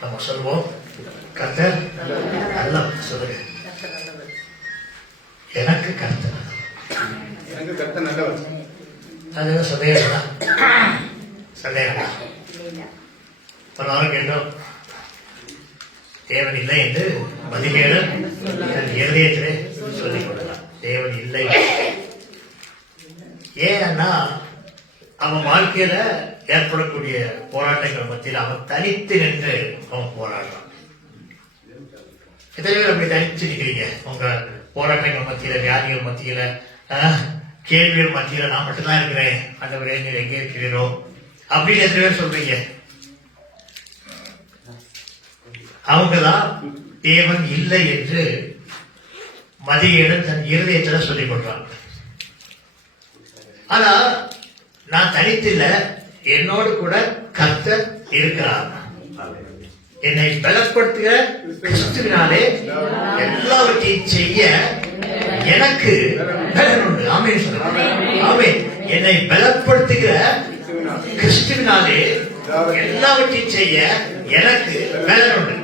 நம்ம சொல்லுவோம், கர்த்தர் நல்லவர். சொல்லுங்க, எனக்கு கர்த்தர் நல்லவர். அது சந்தேகம் சந்தேகம். ஒரு நாள் கேட்டோம், தேவன் இல்லை என்று மதிகேடன் தன் இருதயத்திலே சொல்லிக் கொள்ளலாம். தேவன் இல்லை ஏன்னா அவன் வாழ்க்கையில ஏற்படக்கூடிய போராட்டங்கள் மத்தியில் அவன் தனித்து நின்று அவன் போராடுறான். எத்தனை பேர் அப்படி தனிச்சு நிற்கிறீங்க? உங்க போராட்டங்கள் மத்தியில, வியாதிகள் மத்தியில, கேள்விகள் மத்தியில நான் மட்டும்தான் இருக்கிறேன், ஆண்டவரே நீர் எங்கே இருக்கிறீரோ அப்படின்னு எத்தனை பேர் சொல்றீங்க? அவங்கதான் தேவன் இல்லை என்று மதிகேடன் தன் இருதயத்துல சொல்லிக் கொள்றான். ஆனா நான் தனித்தில்ல, என்னோடு கூட கர்த்தர் இருக்கிறார். என்னை பலப்படுத்துகிற கிறிஸ்துவினாலே எல்லாவற்றையும் செய்ய எனக்கு பலன் உண்டு. ஆமென் சொல்லுங்க. ஆமென். என்னை பலப்படுத்துகிற கிறிஸ்துவினாலே எல்லாவற்றையும் செய்ய எனக்கு பலன் உண்டு.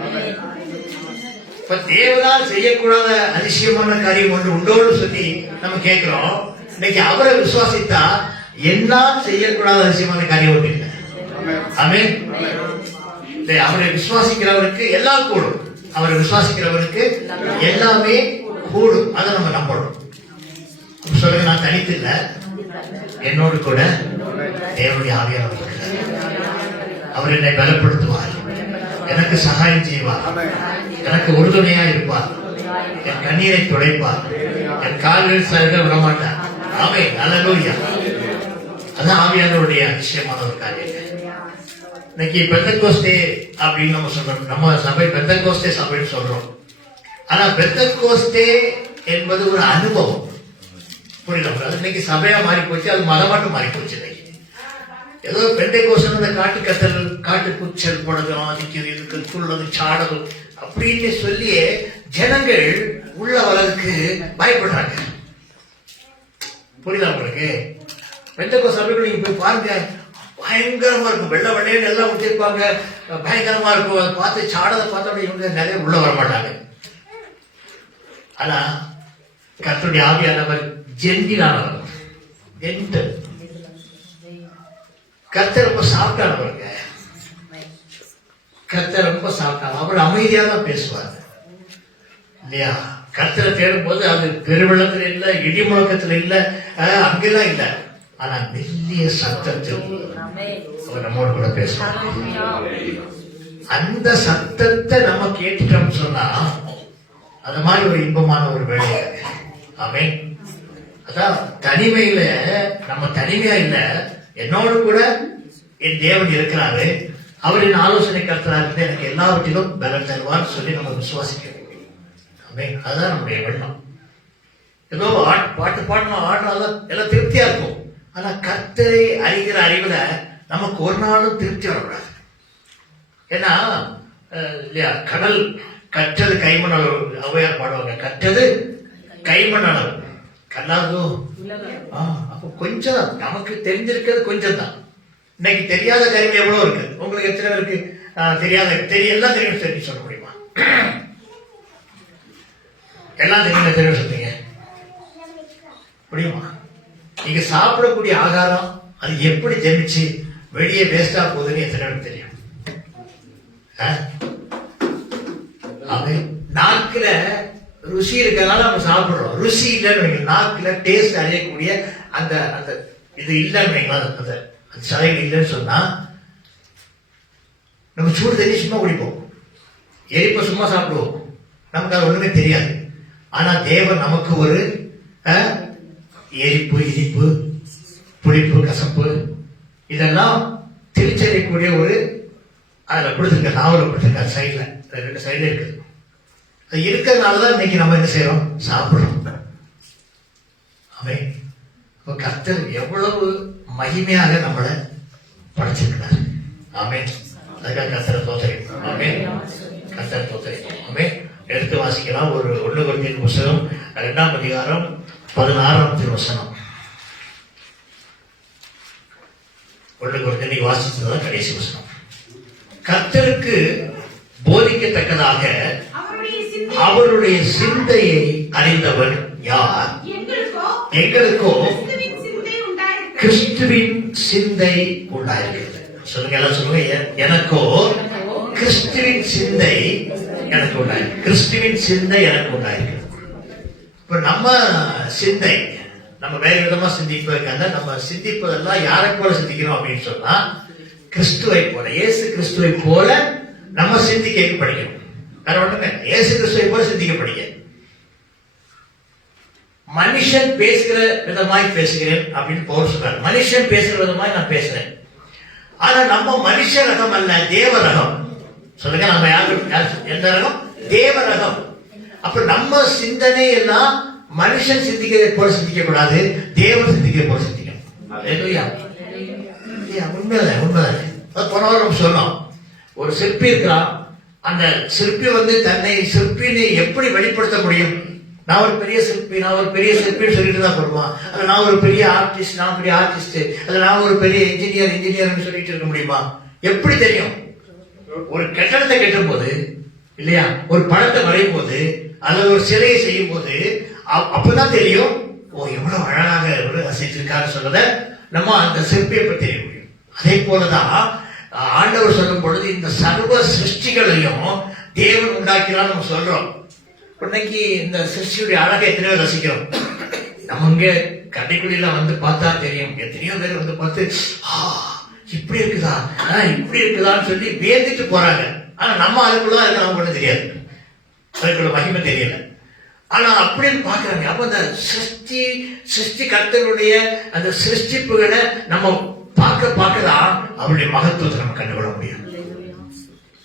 இப்ப தேவனால் செய்யக்கூடாத அதிசயமான காரியம் ஒன்று உண்டோடு சொல்லி நம்ம கேட்கிறோம். இன்னைக்கு அவரை விசுவாசித்தா என்ன செய்யக்கூடாத அதிசயமான காரியம் ஒன்று இல்லை. ஆமென். அவரை விசுவாசிக்கிறவருக்கு எல்லாம் கூடும். அவரை விசுவாசிக்கிறவருக்கு எல்லாமே கூடும். அதை நம்ம நம்பணும். சொல்லுங்க, நான் தனித்து இல்ல, என்னோடு கூட தேவனுடைய ஆவியானவர் இருக்கிறார். அவர் என்னை பலப்படுத்துவார், எனக்கு சகாயம் செய்வார், எனக்கு உறுதுணையா இருப்பார், என் கண்ணீரை துடைப்பார், என் கால்களில் சருக விடமாட்டார். ஆமென். அல்லேலூயா. அதான் ஆவியானவருடைய அதிசயமான ஒரு காரியம். இன்னைக்கு பெந்தெகோஸ்தே அப்படின்னு நம்ம சொல்றோம். நம்ம சபை பெந்தெகோஸ்தே சபைன்னு சொல்றோம். ஆனா பெந்தெகோஸ்தே என்பது ஒரு அனுபவம். புரியல? இன்னைக்கு சபையா மாறி போச்சு, அது மதமாட்டம் மாறி போச்சு. இன்னைக்கு ஏதோ பெந்தெகோஸ்து அந்த காட்டு கத்தல், காட்டு குச்சல் போடுறதும், அதுக்கு இதுக்கு துள்ளது சாடது அப்படின்னு சொல்லி ஜனங்கள் உள்ள வளர்க்கு பயப்படுறாங்க. புரியுதா உங்களுக்கு? பெந்தெகோஸ்து சபைகள் நீங்க போய் பாருங்க, பயங்கரமா இருக்கும். வெள்ளை வெள்ளையில எல்லாம் ஊற்றிருப்பாங்க, பயங்கரமா இருக்கும். அதை பார்த்து சாடதை பார்த்தோட இவங்க நிறைய உள்ள வர மாட்டாங்க. ஆனா கர்த்தருடைய ஆவியானவர் ஜென்டிலானவர். கர்த்தர் ரொம்ப சாப்பிட்டானவருங்க. கர்த்தர் ரொம்ப சாப்பிட்டாங்க. அவர் அமைதியாக தான் பேசுவார் இல்லையா? கர்த்தரை தேடும் போது அது பெருவெள்ளத்துல இல்ல, இடி முழக்கத்துல இல்ல, அங்கெல்லாம் இல்ல. ஆனா மெல்லிய சத்தத்தில் அவர் நம்மோடு கூட பேசுவார். அந்த சத்தத்தை நம்ம கேட்டுட்டோம்னு சொன்னா அது மாதிரி ஒரு இன்பமான ஒரு வேலை. ஆமென். அதான் தனிமையில நம்ம தனிமையா இல்ல, என்னோடு கூட என் தேவன் இருக்கிறாரு, அவரின் ஆலோசனை கர்த்தராக எனக்கு எல்லாவற்றிலும் பலன் தருவார் சொல்லி நம்ம விசுவாசிக்க. ஆமென். அதுதான் நம்முடைய எண்ணம். ஏதோ பாட்டு பாடணும், ஆடுனாலும் எல்லாம் திருப்தியா இருக்கும். ஆனா கர்த்தரை அறிகிற அறிவுல நமக்கு ஒரு நாளும் திருப்தி வரக்கூடாது. ஏன்னா இல்லையா, கடல் கற்றது கைமண் அளவு. ஔவையார் பாடுவாங்க, கற்றது கைமண் அளவு கல்லாதோ. அப்போ கொஞ்சம் நமக்கு தெரிஞ்சிருக்கிறது கொஞ்சம் தான். இன்னைக்கு தெரியாத கருவி எவ்வளவு இருக்கு. உங்களுக்கு எத்தனை பேருக்கு தெரியாத எல்லாம் தெரியும் தெரிஞ்சு சொல்ல முடியுமா? எல்லாம் தெரியும் எத்தனை சொல்றீங்க முடியுமா? நீங்க சாப்பிடக்கூடிய ஆகாரம் அது எப்படி ஜெமிச்சு வெளியே வேஸ்டா போகுதுன்னு எத்தனை பேருக்கு தெரியும்? நாக்குல ருசி இருக்கிறதுனால நம்ம சாப்பிடுறோம். ருசி இல்லைன்னு நாக்குல டேஸ்ட் அறியக்கூடிய அந்த அந்த இது இல்லைன்னு வைங்களா, அந்த சதைகள் இல்லைன்னு சொன்னா நம்ம சூடு தண்ணி சும்மா குடிப்போம், எரிப்ப சும்மா சாப்பிடுவோம், நமக்கு அது ஒண்ணுமே தெரியாது. ஆனா தேவன் நமக்கு ஒரு எரிப்பு, இனிப்பு, புளிப்பு, கசப்பு இதெல்லாம் திருச்செறியக்கூடிய ஒரு அதுல கொடுத்துருக்க, நாவல கொடுத்துருக்க சைட்ல, ரெண்டு சைட்ல இருக்குது. அது இருக்கிறதுனாலதான் இன்னைக்கு நம்ம என்ன செய்யறோம், சாப்பிடுறோம். ஆமென். கர்த்தர் எவ்வளவு மகிமையாக நம்மளை படைச்சிருக்கிறார். ஆமென். அதுக்காக கர்த்தரை தோத்தரிப்போம். ஆமென். கர்த்தரை தோத்தரிப்போம். ஆமென். எடுத்து வாசிக்கலாம். ஒரு 1 கொரிந்தியர் புத்தகம் 2ஆம் அதிகாரம் 16ஆம் திருவசனம். 1 கொரிந்தியர் வாசிச்சதுதான் கடைசி வசனம். கர்த்தருக்கு போதிக்கத்தக்கதாக அவருடைய சிந்தையை அறிந்தவர் யார்? எங்களுக்கோ கிறிஸ்துவின் சிந்தை உண்டாயிருக்கிறது. சொல்லுங்க, எல்லாம் சொல்லுங்க. எனக்கோ கிறிஸ்துவின் சிந்தை எனக்கு உண்டாயிருக்கு. கிறிஸ்துவின் சிந்தை எனக்கு உண்டாயிருக்கு. இப்ப நம்ம சிந்தை நம்ம வேற விதமா சிந்திப்பதற்காக நம்ம சிந்திப்பதெல்லாம் யாரை போல சிந்திக்கிறோம் அப்படின்னு சொன்னா கிறிஸ்துவை போல, இயேசு கிறிஸ்துவை போல நம்ம சிந்திக்க படிக்கணும். வேற ஒண்ணுமே இயேசு கிறிஸ்துவை போல சிந்திக்க படிக்க. மனுஷன் பேசுகிற விதமாய் பேசுகிறேன் அப்படின்னு பவுல் சொல்றாரு. மனுஷன் பேசுகிற விதமாய் நான் பேசுறேன். ஆனா நம்ம மனுஷ ரகம் அல்ல, தேவ ரகம். சொல்லுங்க, நம்ம யாரும் எந்த ரகம்? தேவ ரகம். அப்ப நம்ம சிந்தனை எல்லாம் மனுஷன் சிந்திக்கிறதை போல சிந்திக்க கூடாது, தேவன் சிந்திக்கிறதை போல சிந்திக்கணும். உண்மைதான், உண்மைதான். போன வாரம் சொன்னோம், ஒரு சிற்பி இருக்கிறான். அந்த சிற்பி தன்னை சிற்பினை எப்படி வெளிப்படுத்த முடியும்? நான் ஒரு பெரிய சிற்பி, நான் ஒரு பெரிய சிற்பின்னு சொல்லிட்டு தான் போடுவான். அது நான் ஒரு பெரிய ஆர்டிஸ்ட், நான் பெரிய ஆர்டிஸ்ட், அது நான் ஒரு பெரிய இன்ஜினியர்னு சொல்லிட்டு இருக்க முடியுமா? எப்படி தெரியும்? ஒரு கட்டடத்தை கட்டும் போது இல்லையா, ஒரு படத்தை வரையும் போது அல்லது ஒரு சிலையை செய்யும் போது அப்பதான் தெரியும், ஓ எவ்வளவு அழகாக செஞ்சிருக்காரு சொல்றத நம்ம அந்த சிற்பியை பற்றி தெரிய முடியும். அதே போலதான் ஆண்டவர் சொல்லும் பொழுது இந்த சர்வ சிருஷ்டிகளையும் தேவன் உண்டாக்கிறான்னு நம்ம சொல்றோம். இன்னைக்கு இந்த சிருஷ்டியுடைய அழகை எத்தனையோ ரசிக்கிறோம். நம்ம இங்க கடைக்குடியில பார்த்தா தெரியும், எத்தனையோ பேர் பார்த்து இப்படி இருக்குதா இப்படி இருக்குதான்னு சொல்லி வேந்திட்டு போறாங்க. ஆனா நம்ம அதுக்குள்ளதான் இருக்கு, நமக்கு ஒண்ணு தெரியாது, அதுக்குள்ள மகிமை தெரியல. ஆனா அப்படின்னு பாக்குறாங்க. அப்ப அந்த சிருஷ்டி கர்த்தருடைய அந்த சிருஷ்டிப்புகளை நம்ம பார்க்கதான் அவருடைய மகத்துவத்தை நம்ம கண்டுகொள்ள முடியும்.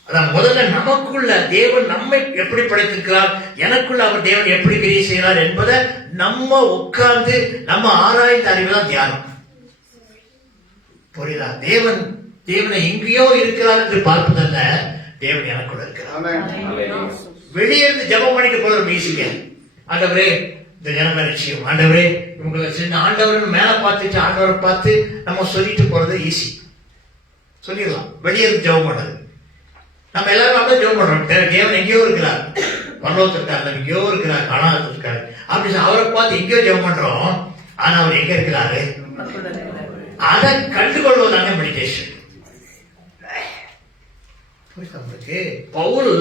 அதான் முதல்ல நமக்குள்ள தேவன் நம்மை எப்படி படைத்திருக்கிறார், எனக்குள்ள அவர் தேவன் எப்படி கிரியை செய்கிறார் என்பதை நம்ம உட்கார்ந்து நம்ம ஆராய்ந்து அறிவுதான் தியானம். புரியுதா? தேவனை எங்கேயோ இருக்கிறார் என்று பார்ப்பதல்ல, தேவன் எனக்குள்ள இருக்கிறார். வெளியே இருந்து ஜெபம் பண்ணிட்டு போறது ஈஸிங்க. ஆண்டவரே இந்த ஜனமே நிச்சயம், ஆண்டவரே இவங்களை சின்ன ஆண்டவர் மேல பார்த்துட்டு ஆண்டவரை பார்த்து நம்ம சொல்லிட்டு போறது ஈஸி, சொல்லிடலாம். வெளியே இருந்து ஜெபம் பண்ணது நம்ம எல்லாரும் அப்படியே ஜெபம் பண்றோம். தேவன் எங்கேயோ இருக்கிறார், பரலோகத்தில் இருக்காரு, எங்கேயோ இருக்கிறார், காணாதத்தில் இருக்காரு அப்படின்னு அவரை பார்த்து எங்கேயோ ஜெபம் பண்றோம். ஆனா அவர் எங்க இருக்கிறாரு அதை கண்டுகொள்வதாங்க மெடிடேஷன். பவுல்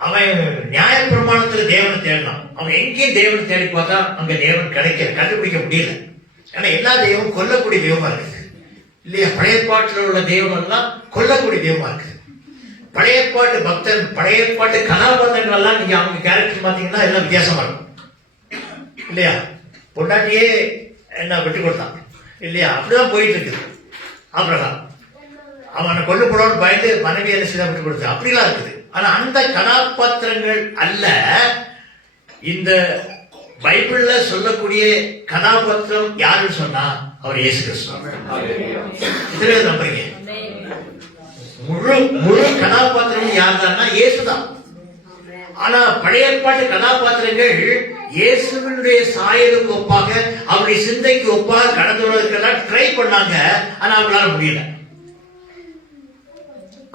அவன் நியாய பிரமாணத்துல தேவனை தேடலாம். அவன் எங்கேயும் தேவனை தேடி பார்த்தா அங்க தேவன் கண்டுபிடிக்க முடியல. ஏன்னா எல்லா தெய்வமும் கொல்லக்கூடிய தெய்வமா இருக்குது இல்லையா? பழைய பாட்டுல உள்ள தெய்வம் எல்லாம் கொல்லக்கூடிய தெய்வமா இருக்குது. பழைய பாட்டு பக்தன், பழைய பாட்டு கதாபாத்திரங்கள் எல்லாம் நீங்க அவங்க கேரக்டர் பாத்தீங்கன்னா எல்லாம் வித்தியாசமா இருக்கும் இல்லையா? பொண்டாட்டியே என்ன விட்டு கொடுத்தான் இல்லையா? அப்படிதான் போயிட்டு இருக்குது. ஆபிரகாம் அவனை கொண்டு போடணும்னு பயந்து மனைவி என்ன செய்ய விட்டு கொடுத்தான், அப்படிலாம் இருக்குது. ஆனா அந்த கதாபாத்திரங்கள் அல்ல இந்த பைபிள்ல சொல்லக்கூடிய கதாபாத்திரம் யாருன்னு சொன்னா அவர் இயேசு கிறிஸ்து. நம்புறீங்க? முழு கதாபாத்திரம் யார்தான்? இயேசுதான். ஆனா பழைய ஏற்பாட்டு கதாபாத்திரங்கள் இயேசுவினுடைய சாயலுக்கு ஒப்பாக அவருடைய சிந்தைக்கு ஒப்பாக கடந்து வருவதற்கெல்லாம் ட்ரை பண்ணாங்க. ஆனா அவங்களால முடியல.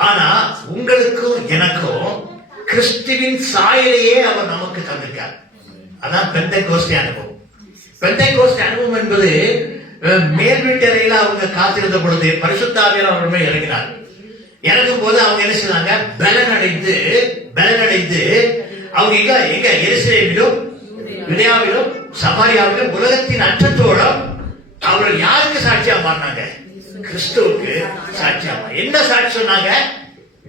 ஆனா உங்களுக்கும் எனக்கும் கிறிஸ்துவின் சாயலையே அவர் நமக்கு தந்திருக்கார். அதான் பெந்தைக்கோஸ்தே அனுபவம். பெந்தைக்கோஸ்தே அனுபவம் என்பது மேல் வீட்டறையில அவங்க காத்திருந்த பொழுது பரிசுத்த ஆவியானவர் அவர் மேல் இறங்கினார். இறங்கும் போது அவங்க என்ன செய்தாங்க? பலனடைந்து அவங்க எங்க எருசலேமிலும் யூதேயாவிலும் சமாரியாவிலும் உலகத்தின் அற்றத்தோடும் அவர்கள் யாருக்கு சாட்சியா மாறினாங்க? கிறிஸ்துவுக்கு சாட்சியா. என்ன சாட்சி சொன்னாங்க?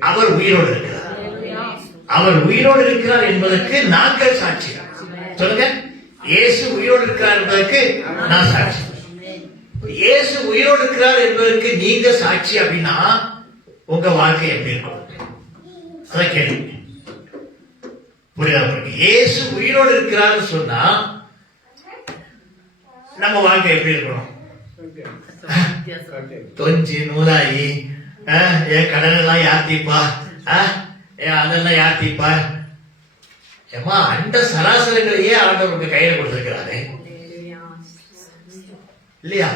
அவர் உயிரோடு இருக்கிறார். அவர் உயிரோடு இருக்கிறார் என்பதற்கு நாங்கள் சாட்சி. சொல்லுங்க, இயேசு உயிரோடு இருக்கிறார் என்பதற்கு நான் சாட்சி. இயேசு உயிரோடு இருக்கிறார் என்பதற்கு நீங்க சாட்சி அப்படின்னா உங்க வாழ்க்கை எப்படி இருக்கும்? அதான் கேள்வி. புரியுதா? இயேசு உயிரோடு இருக்கிறார் சொன்னா நம்ம வாழ்க்கை எப்படி இருக்கணும்? தொஞ்சி நூலாயி என் கடன் எல்லாம் யாத்திப்பா, அதெல்லாம் யாத்திப்பா. ஏமா அண்ட சராசரங்களையே ஆண்டவருக்கு கையில கொடுத்திருக்கிறாரு இல்லையா?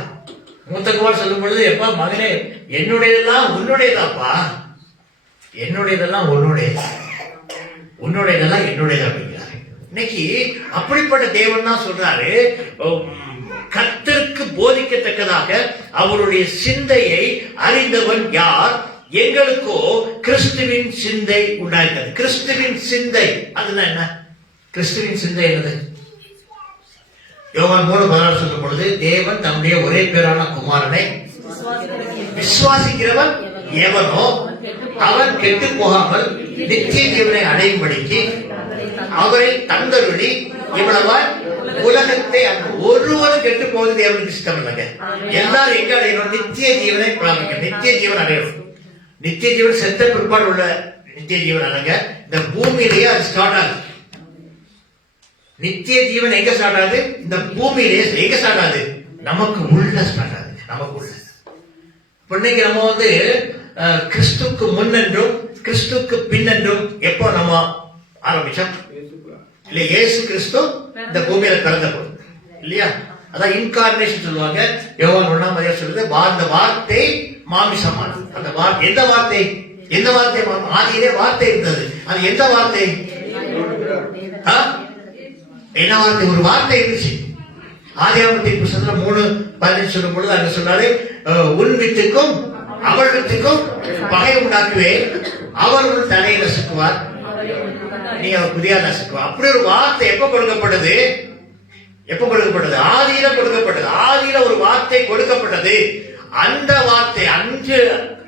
மூத்த குமார் சொல்லும் பொழுது, எப்பா மகனே என்னுடையதெல்லாம் உன்னுடையதாப்பா, என்னுடையதெல்லாம் உன்னுடைய, உன்னுடையதெல்லாம் என்னுடையது அப்படிங்கிறாரு. இன்னைக்கு அப்படிப்பட்ட தேவன் தான் சொல்றாரு, கர்த்தருக்கு போதிக்கத்தக்கதாக அவருடைய சிந்தையை அறிந்தவன் யார்? எங்களுக்கோ கிறிஸ்துவின் சிந்தை உண்டாகிறது. கிறிஸ்துவின் சிந்தை அதுதான் என்ன? கிறிஸ்துவின் சிந்தை என்னது? யோவான் 3:16 சொல்லும் பொழுது, தேவன் தம்முடைய ஒரே பேரான குமாரனை விசுவாசிக்கிறவன் எவனோ அவன் கெட்டு போகாமல் நித்திய ஜீவனை அடையும்படிக்கு அவரை தந்தருளி இவ்வளவாய் உலகத்தை ஒருவரும் கெட்டு போவது தேவனுக்கு இஷ்டம் இல்லைங்க. எல்லாரும் எங்க அடையணும்? நித்திய ஜீவனை பிராபிக்க, நித்திய ஜீவன் அடையணும். நித்திய ஜீவன் செத்த பிற்பாடு உள்ள நித்திய ஜீவன் அல்லங்க, இந்த பூமியிலேயே அது ஸ்டார்ட் ஆகுது. நித்திய ஜீவன் எங்க ஸ்டார்ட் ஆகுது? இந்த பூமியிலேயே. எங்க ஸ்டார்ட் ஆகுது? நமக்கு உள்ள ஸ்டார்ட் ஆகுது. நமக்கு உள்ள. இன்னைக்கு நம்ம வந்து கிறிஸ்துக்கு முன்னென்றும் கிறிஸ்துக்கு பின்னென்றும் எப்போ நம்ம ஆரம்பிச்சோம்? இல்ல, இயேசு கிறிஸ்து இந்த பூமியில பிறந்த போது இல்லையா? அதான் இன்கார்னேஷன் சொல்லுவாங்க. யோவான் 1:1 சொல்லுது, அந்த வார்த்தை மாமிசமானது. அந்த வார்த்தை எந்த வார்த்தை? எந்த வார்த்தை? ஆதியிலே வார்த்தை இருந்தது. அது எந்த வார்த்தை? என்ன வார்த்தை? ஒரு வார்த்தை இருந்துச்சு. ஆதியாகமத்தின் புத்தகத்துல 3:15 சொல்லும் பொழுது அங்க சொன்னாரு, உன் வித்துக்கும் அவள் வித்துக்கும் பகை உண்டாக்குவேன், அவர் உன் தலையை நசுக்குவார், நீ அவர் புதிய நசுக்குவார். அப்படி ஒரு வார்த்தை எப்ப கொடுக்கப்பட்டது? எப்ப கொடுக்கப்பட்டது? ஆதியில கொடுக்கப்பட்டது. ஆதியில ஒரு வார்த்தை கொடுக்கப்பட்டது. அந்த வார்த்தை, அன்று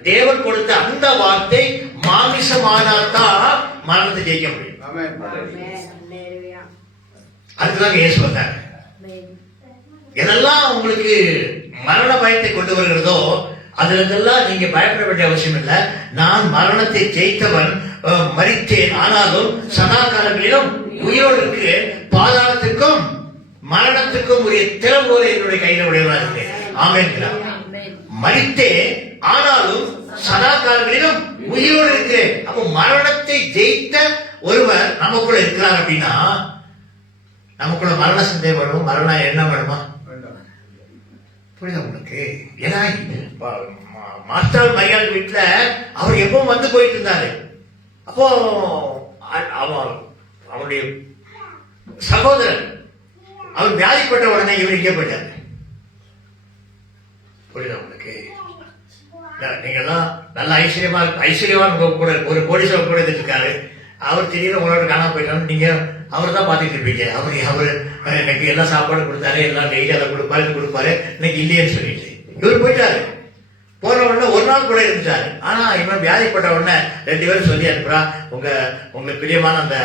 தேவன் கொடுத்த அந்த வார்த்தை மாமிசமானால்தான் மரணத்தை ஜெயிக்க முடியும். அதுதான் இயேசு வந்தாங்க. எதெல்லாம் உங்களுக்கு மரண பயத்தை கொண்டு வருகிறதோ அதுலெல்லாம் நீங்க பயப்பட வேண்டிய அவசியம் இல்லை. நான் மரணத்தை ஜெயித்தவன், மரித்தேன், ஆனாலும் சதா காலங்களிலும் உயிரோடு இருக்கிறேன், பாதாளத்துக்கும் மரணத்துக்கும் உரிய திறம்போல என்னுடைய கையில உடையவனா இருக்கிறேன். ஆமென்கிறார். மரித்தேன், ஆனாலும் சதா காலங்களிலும் உயிரோடு இருக்கிறேன். அப்போ மரணத்தை ஜெயித்த ஒருவர் நமக்குள்ள இருக்கிறார் அப்படின்னா நமக்குள்ள மரண சிந்தை வேணும், மரண எண்ணம் வேணுமா? புரியுதா உங்களுக்கு? ஏன்னா மாஸ்டர் மரியாள் வீட்டுல அவர் எப்பவும் வந்து போயிட்டு இருந்தாரு. அப்போ அவருடைய சகோதரன் அவர் வியாதிப்பட்ட உடனே இவர் இங்கே போயிட்டாரு. புரியுதா உங்களுக்கு? நீங்க எல்லாம் நல்ல ஐஸ்வர்யமான கூட ஒரு கோடீஸ்வரர் கூட இருக்காரு. அவர் திடீர்னு உங்களோட காணாம போயிட்டாரு. நீங்க அவர் தான் பார்த்துட்டு இருப்பீங்க. அவரு எனக்கு எல்லா சாப்பாடு கொடுத்தாரு, எல்லாம் டெய்லி அதை கொடுப்பாரு, இன்னைக்கு இல்லையேன்னு சொல்லிட்டு இவர் போயிட்டாரு. போன உடனே ஒரு நாள் கூட இருந்துட்டாரு. ஆனா இவன் வியாதிப்பட்ட உடனே 2 பேரும் சொல்லி அனுப்புறா, உங்களுக்கு பிரியமான அந்த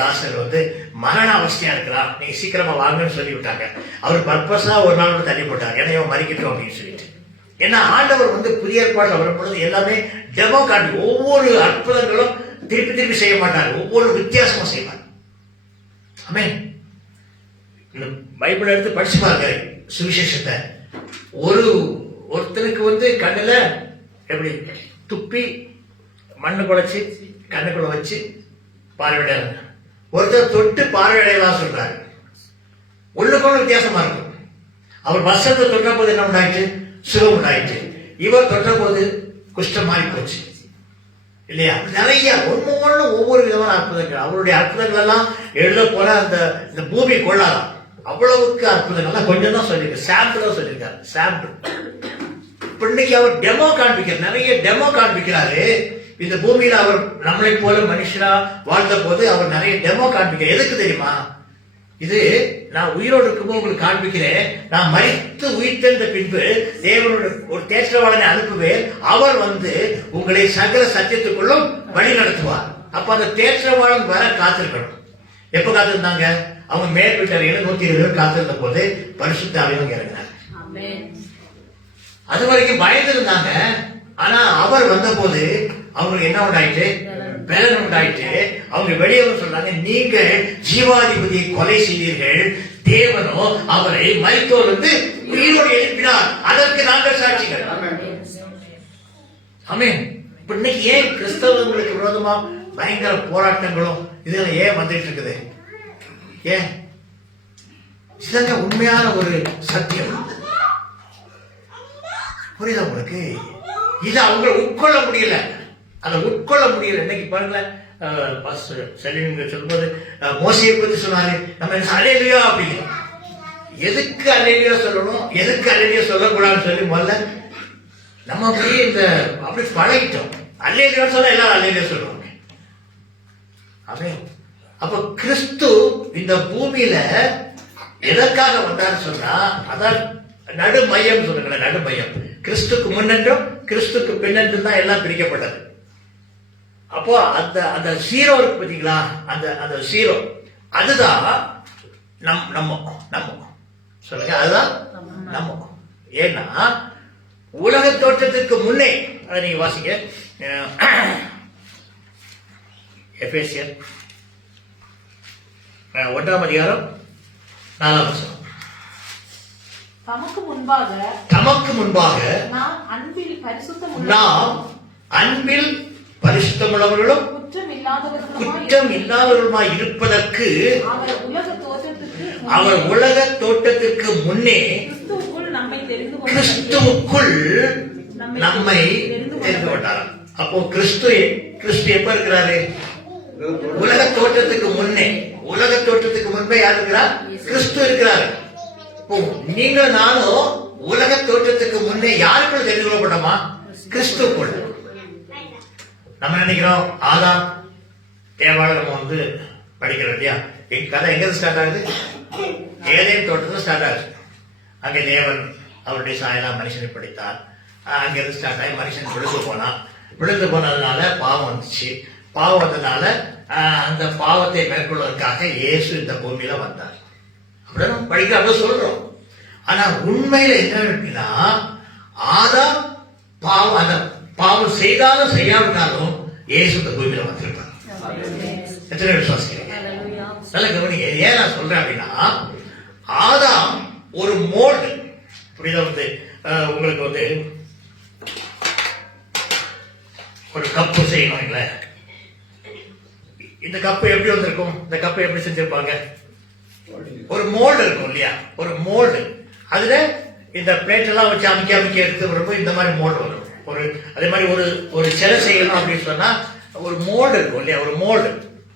லாசர் வந்து மரண அவஸ்தையா இருக்கிறான், நீங்க சீக்கிரமா வாங்கன்னு சொல்லி விட்டாங்க. அவர் பர்பஸா ஒரு நாள் கூட தள்ளி போட்டாங்க, ஏன்னா இவன் மறிக்கட்டும் அப்படின்னு சொல்லிட்டு. ஏன்னா ஆண்டவர் வந்து புதிய ஏற்பாடுல வரும்பொழுது எல்லாமே டெமோ காட்டி, ஒவ்வொரு அற்புதங்களும் திருப்பி திருப்பி செய்ய மாட்டார், ஒவ்வொரு வித்தியாசமும் செய்வார். ஆமென். பைபிள் எடுத்து படிச்சு பாருங்க சுவிசேஷத்தை. ஒருத்தனுக்கு வந்து கண்ணுல எப்படி துப்பி மண்ணு குழைச்சு கண்ணுக்குள்ள வச்சு பார்வையிட, ஒருத்தர் தொட்டு பார்வையிடலாம் சொல்றாரு. ஒண்ணுக்கு வித்தியாசமா இருக்கும். அவர் வஸ்திரத்தை தொட்ட போது என்ன உண்டாயிட்டு? சுகம் உண்டாயிட்டு. இவர் தொட்ட போது குஷ்டம் மாறி போச்சு இல்லையா? நிறைய ஒவ்வொன்று ஒவ்வொரு விதமான அற்புதங்கள். அவருடைய அற்புதங்கள் எல்லாம் எழுத போல இந்த பூமி கொள்ளாதான் அவ்வளவுக்கு அற்புதங்கள்லாம் கொஞ்சம் தான் சொல்லியிருக்காரு, சாம்பிள் தான் சொல்லியிருக்காரு. சாம்பிள். இன்னைக்கு அவர் டெமோ காண்பிக்கிறார், நிறைய டெமோ காண்பிக்கிறாரு. இந்த பூமியில அவர் நம்மளை போல மனுஷனா வாழ்ந்த போது அவர் நிறைய டெமோ காண்பிக்கிறார். எதுக்கு தெரியுமா? இது நான் உயிரோடு இருக்கும்போது உங்களுக்கு காண்பிக்கிறேன், நான் மரித்து உயிர்த்தெழுந்த பின்பு தேவனோட ஒரு தேற்றவாளனை அனுப்புவேன், அவர் வந்து உங்களை சகல சத்தியத்துக்குள்ளும் வழி நடத்துவார். அப்ப அந்த தேற்றவாளன் வர காத்திருக்கணும். எப்ப காத்திருந்தாங்க? அவங்க மேல் வீட்டறையில 120 பேர் காத்திருந்த போது பரிசுத்த ஆவியானவர் இறங்கினார். அது வரைக்கும் பயந்து இருந்தாங்க. ஆனா அவர் வந்த போது அவங்களுக்கு என்ன உண்டாயிட்டு? பலன் உண்டாயிட்டு. அவங்க வெளியே சொன்னாங்க, நீங்க ஜீவாதிபதியை கொலை செய்தீர்கள், தேவனோ அவரை மரித்தோர் வந்து உயிரோடு எழுப்பினார், அதற்கு நாங்கள் சாட்சிகள். ஆமென். இப்ப இன்னைக்கு ஏன் கிறிஸ்தவர்களுக்கு விரோதமா பயங்கர போராட்டங்களும் இதெல்லாம் ஏன் வந்துட்டு இருக்குது? ஏன்? இதுதாங்க உண்மையான ஒரு சத்தியம். புரியுதா உங்களுக்கு? இது அவங்க உட்கொள்ள முடியல. அதை உட்கொள்ள முடியல. இன்னைக்கு பாருங்களேன், செல்லிங்க சொல்லும்போது மோசையை பத்தி சொன்னாரு, நம்ம அல்லேலூயா அப்படின்னு. எதுக்கு அல்லேலூயா சொல்லணும், எதுக்கு அல்லேலூயா சொல்லக்கூடாதுன்னு சொல்லி முதல்ல நம்ம அப்படியே அப்படி பழகிட்டோம். அல்லேலூயா சொல்ல எல்லாரும் அல்லேலூயா சொல்லுவாங்க. அப்ப கிறிஸ்து இந்த பூமியில எதற்காக வந்தான்னு சொன்னா, அதான் நடுமையம் சொல்லுங்களேன். நடுமையம் கிறிஸ்துக்கு முன்னென்றும் கிறிஸ்துக்கு பின்னென்றும் தான் எல்லாம் பிரிக்கப்பட்டது. அப்போ அந்த சீரோ இருக்கு பார்த்தீங்களா, அந்த சீரோ அதுதான் நம்ம சொல்லுங்க, அதுதான் நம்ம. ஏன்னா உலக தோற்றத்துக்கு முன்னே, அதை நீங்க வாசிங்க, எபேசியர் 1ஆம் அதிகாரம் 4ஆம் வசனம். தமக்கு முன்பாக நாம் அன்பில் பரிசுத்தமுள்ளவர்களும் குற்றம் இல்லாதவர்களுமாய் இருப்பதற்கு அவர் உலக தோட்டத்திற்கு முன்னே கிறிஸ்துவுக்குள் நம்மை தெரிந்து கொண்டார். அப்போ கிறிஸ்து எப்ப இருக்கிறாரு? உலக தோற்றத்துக்கு முன்னே. உலக தோற்றத்துக்கு முன்பே யார் இருக்கிறார்? கிறிஸ்து இருக்கிறார். நீங்கள் நானும் உலக தோற்றத்துக்கு முன்னே யாருக்குள் தெரிந்து கொள்ளப்பட்டோமா? கிறிஸ்துக்குள். நம்ம நினைக்கிறோம் ஆதாம் தேவாலயம் நம்ம படிக்கிறோம் இல்லையா? எங்க கதை எங்க ஸ்டார்ட் ஆகுது? ஏதேன் தோட்டத்தில் ஸ்டார்ட் ஆகுது. அங்கே தேவன் அவருடைய சாயலா மனுஷனை படைத்தார். அங்கிருந்து ஸ்டார்ட் ஆகி மனுஷன் விழுந்து போனதுனால பாவம் வந்துச்சு. பாவம் வந்ததுனால அந்த பாவத்தை மேற்கொள்வதற்காக இயேசு இந்த பூமியில வந்தார். அப்படிதான் படிக்க சொல்றோம். ஆனா உண்மையில என்ன இருக்குன்னா, ஆதாம் பாவம் செய்தாலும் செய்யாவிட்டாலும் இயேசு இந்த பூமியில வந்திருப்பார். எத்தனை விசுவாசிக்கிறீங்க? நல்ல கவனிங்க. ஏன் நான் சொல்றேன் அப்படின்னா, ஆதாம் ஒரு மோல்டு. புரியுதா? உங்களுக்கு ஒரு கப்பு செய்யணும் இல்ல? இந்த கப்பு எப்படி வந்திருக்கும்? இந்த கப்பை எப்படி செஞ்சிருப்பாங்க? ஒரு மோல்டு இருக்கும் இல்லையா? ஒரு மோல்டு. அதுல இந்த பிளேட் எல்லாம் வச்சு அமைக்க எடுத்து வரும்போது இந்த மாதிரி மோல்டு வரும். அதே மாதிரி ஒரு சிலை செய்யணும் அப்படின்னு சொன்னா ஒரு மோல்டு இருக்கும் இல்லையா? ஒரு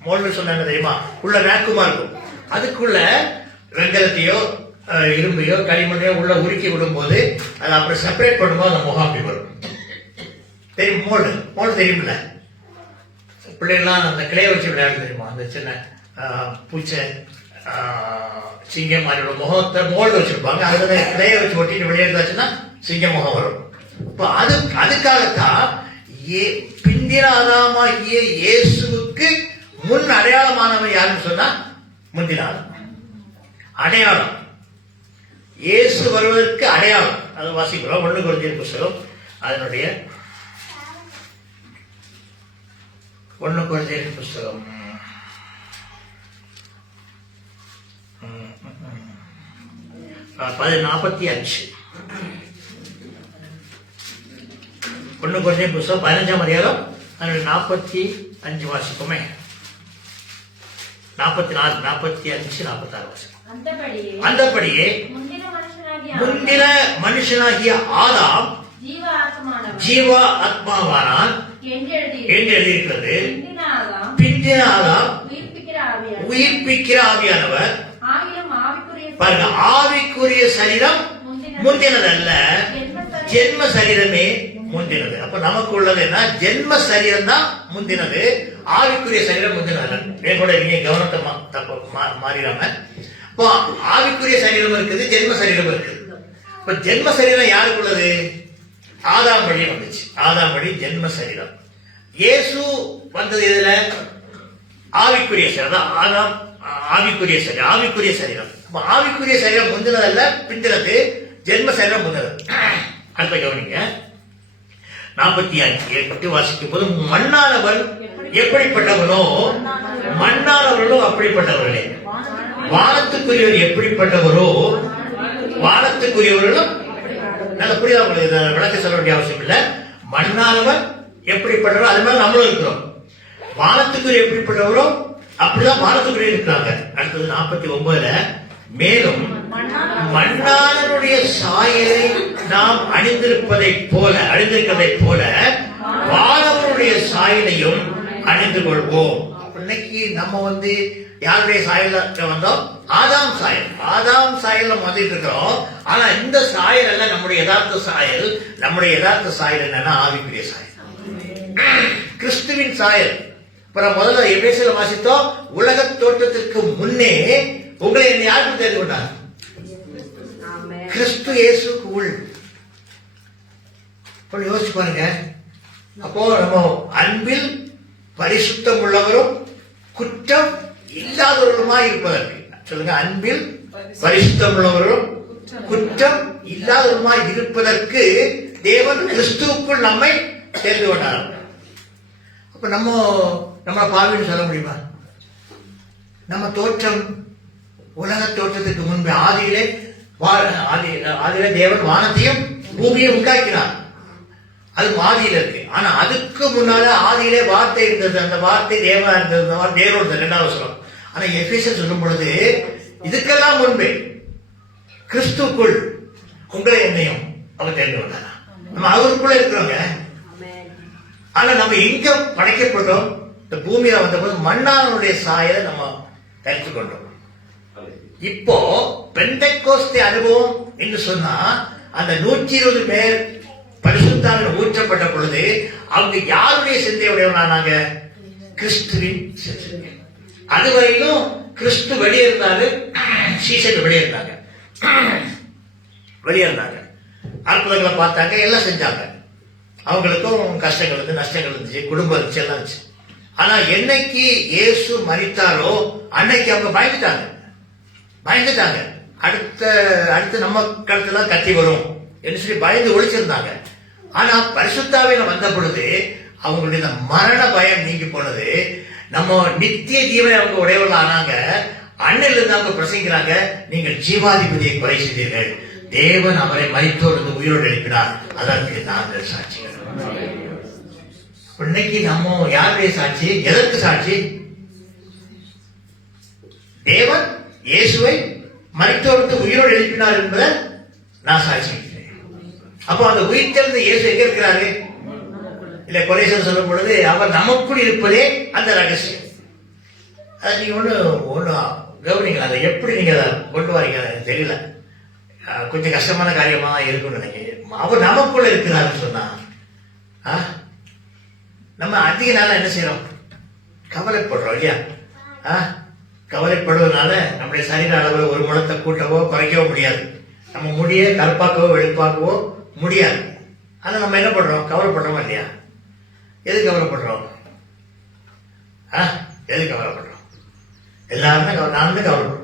மோல்டு சொன்னாங்க தெரியுமா? உள்ள வேக்குமா இருக்கும். அதுக்குள்ள வெங்கலத்தையோ இரும்பையோ களிமண்ணையோ உள்ள உருக்கி விடும் போது அதை அப்புறம் செப்பரேட் பண்ணும்போது அந்த முகம் அப்படி வரும். தெரியும்? மோல்டு தெரியுமில்ல? பிள்ளைகள்லாம் அந்த கிளைய வச்சு விளையாடு தெரியுமா? அந்த சின்ன பூச்சை சிங்கம் மாதிரியோட முகத்தை மோல்டு வச்சிருப்பாங்க. அதுல கிளைய வச்சு ஒட்டிட்டு விளையாடுதாச்சுன்னா சிங்க முகம் வரும். இப்போ அதுக்காகத்தான் பிந்தின ஆதாமாகிய இயேசுவுக்கு முன் அடையாளமானவன் யாருன்னு சொன்னா முந்தின ஆதாம். அடையாளம் இயேசு வருவதற்கு அடையாளம். அது வாசிக்கிறோம் 1 கொரிந்தியர் புத்தகம். அதனுடைய 1 கொரிந்தியர் புத்தகம் 45. 1 கொரிந்தியர் புத்தகம் 15ஆம் அதிகாரம் 45 வாசிப்போமே. 44, 45, 46 வாசிப்போம். அந்தபடியே முந்தின மனுஷனாகிய ஆதாம் ஜீவ ஆத்மாவானான் என்று எழுதியிருக்கிறது. பிந்தின ஆதாம் உயிர்ப்பிக்கிற ஆவியானவர். பாருங்க, ஆவிக்குரிய சரீரம் முந்தினதல்ல, ஜென்ம சரீரமே முந்தினது. அப்ப நமக்கு உள்ளது என்ன? ஜென்ம சரீரம் தான் முந்தினது, ஆவிக்குரிய சரீரம் முந்தினது. என் கூட நீங்க கவனத்தை மாறிடாம. இப்போ ஆவிக்குரிய சரீரம் இருக்குது, ஜென்ம சரீரம் இருக்குது. இப்ப ஜென்ம சரீரம் யாருக்குள்ளது? ஆதாம் வழி வந்துச்சு. ஆதாம் வழி ஜென்ம சரீரம். இயேசு வந்தது எதுல? ஆவிக்குரிய சரீரம். ஆதாம் ஆவிக்குரிய சரீரம். ஆவிக்குரிய சரீரம். ஆவிக்குரிய சரீரம் முந்தினதல்ல, பிந்தினது. ஜென்ம சரீரம் முந்தினது. அடுத்த கவனிங்க. 45 வாசிக்கும் போது, மண்ணானவன் எப்படிப்பட்டவனோ மண்ணானவர்களும் அப்படிப்பட்டவர்களே, வானத்துக்குரியவர் எப்படிப்பட்டவரோ வானத்துக்குரியவர்களும். நல்ல புரியுதா உங்களுக்கு? விளக்க சொல்ல வேண்டிய அவசியம் இல்லை. மண்ணானவர் எப்படிப்பட்டவரோ அது மாதிரி நம்மளும் இருக்கிறோம். வானத்துக்குரிய எப்படிப்பட்டவரோ அப்படிதான் வானத்துக்குரிய இருக்கிறாங்க. அடுத்தது 49, மேலும் மண்ணாளனுடைய சாயலை நாம் அணிந்திருக்கிறதை போல வானவருடைய சாயலையும் அணிந்து கொள்வோம். இன்னைக்கு நம்ம யாருடைய சாயல வந்தோம்? ஆதாம் சாயல். ஆதாம் சாயல் நம்ம வந்துட்டு இருக்கிறோம். ஆனா இந்த சாயல் அல்ல நம்முடைய யதார்த்த சாயல். நம்முடைய யதார்த்த சாயல் என்னன்னா ஆவிக்குரிய சாயல், கிறிஸ்துவின் சாயல். முதல்ல எபேசியர்ல வாசித்தோம், உலக தோற்றத்திற்கு முன்னே உங்களை என்ன யாருக்கு தெரிந்து கொண்டார்? கிறிஸ்து இயேசுக்குள். யோசிச்சு பாருங்க. அப்போ நம்ம அன்பில் பரிசுத்தம் உள்ளவரும் குற்றம் இல்லாதவர்களுமா இருப்பதற்கு சொல்லுங்க. அன்பில் பரிசுத்தம் உள்ளவரும் குற்றம் இல்லாதவருமா இருப்பதற்கு தேவன் கிறிஸ்துவுக்குள் நம்மை சேர்ந்து கொண்டார். அப்ப நம்ம பாவின்னு சொல்ல முடியுமா? நம்ம தோற்றம் உலக தோற்றத்துக்கு முன்பு ஆதியிலே தேவன் வானத்தையும் பூமியை உண்டாக்கினார். அது ஆதியில இருக்கு. ஆனா அதுக்கு முன்னால ஆதியிலே வார்த்தை இருந்தது. அந்த வார்த்தை தேவனா இருந்தது. அந்த வார்த்தை தேவனோட 2வது வசனம். ஆனா எபேசியர் சொல்லும் பொழுது இதுக்கெல்லாம் முன்பே கிறிஸ்துக்குள் உங்களை என்னையும் அவர் தெரிந்து கொண்டார். நம்ம அவருக்குள்ள இருக்கிறோங்க. ஆனா நம்ம எங்க படைக்கப்பட்டோம்? இந்த பூமியில வந்தபோது மண்ணானுடைய சாயலை நம்ம தரித்து கொண்டோம். இப்போ பெந்தெக்கோஸ்தே அனுபவம் என்று சொன்னா அந்த 120 பேர் பரிசுத்தாவின் ஊற்றப்பட்ட பொழுது அவங்க யாருடைய சிந்தையுடையவனானாங்க? கிறிஸ்துவின் சிந்தை. அதுவரையிலும் கிறிஸ்து வெளியே இருந்தாரு, சீசன் வெளியே இருந்தாங்க. அற்புதங்களை பார்த்தாங்க, எல்லாம் செஞ்சாங்க. அவங்களுக்கும் கஷ்டங்கள் இருந்து, நஷ்டங்கள் இருந்துச்சு, குடும்பம் இருந்துச்சு, எல்லாம் இருந்துச்சு. ஆனா என்னைக்கு இயேசு மரித்தாரோ அன்னைக்கு அவங்க பயந்துட்டாங்க. அடுத்து நம்ம கழுத்துல கத்தி வரும் என்று சொல்லி பயந்து ஒழிச்சிருந்தாங்க. ஆனா பரிசுத்தாவில வந்த பொழுது அவங்களுடைய மரண பயம் நீங்கி போனது. நம்ம நித்திய ஜீவனை அவங்க உடையவர்கள் ஆனாங்க. அண்ணில் இருந்து அவங்க பிரசங்கிறாங்க, நீங்கள் ஜீவாதிபதியை கொலை செய்தீர்கள், தேவன் அவரை மரித்தோடு உயிரோடு எழுப்பினார், அதற்கு நாங்கள் சாட்சிகள். இன்னைக்கு நம்ம யாருடைய சாட்சி? எதற்கு சாட்சி? தேவன் இயேசுவை மரித்தோடு உயிரோடு எழுப்பினார் என்பதை நான் சாட்சி. அப்போ அந்த உயிர்த்தெழுந்த இயேசு எங்க இருக்கிறாரு? இல்ல கொலேசன் சொல்லும் பொழுது அவர் நமக்குள் இருப்பதே அந்த ரகசியம். அது நீங்க ஒண்ணு கவனிங்க. அதை எப்படி நீங்க அதை கொண்டு வரீங்க எனக்கு தெரியல. கொஞ்சம் கஷ்டமான காரியமா இருக்கும்னு நினைக்கிறேன். அவர் நமக்குள்ள இருக்கிறாருன்னு சொன்னா நம்ம அதிக நாளா என்ன செய்யறோம்? கவலைப்படுறோம் இல்லையா? கவலைப்படுவதனால நம்முடைய சரீர அளவு ஒரு முழத்தை கூட்டவோ குறைக்கவோ முடியாது. நம்ம முடிய கருப்பாக்கவோ வெளுப்பாக்கவோ முடியாது. ஆனா நம்ம என்ன பண்றோம்? கவலைப்படுறோமா இல்லையா? எது கவலைப்படுறோம்? எது கவலைப்படுறோம்? எல்லாருமே நானுமே கவலைப்படுறோம்.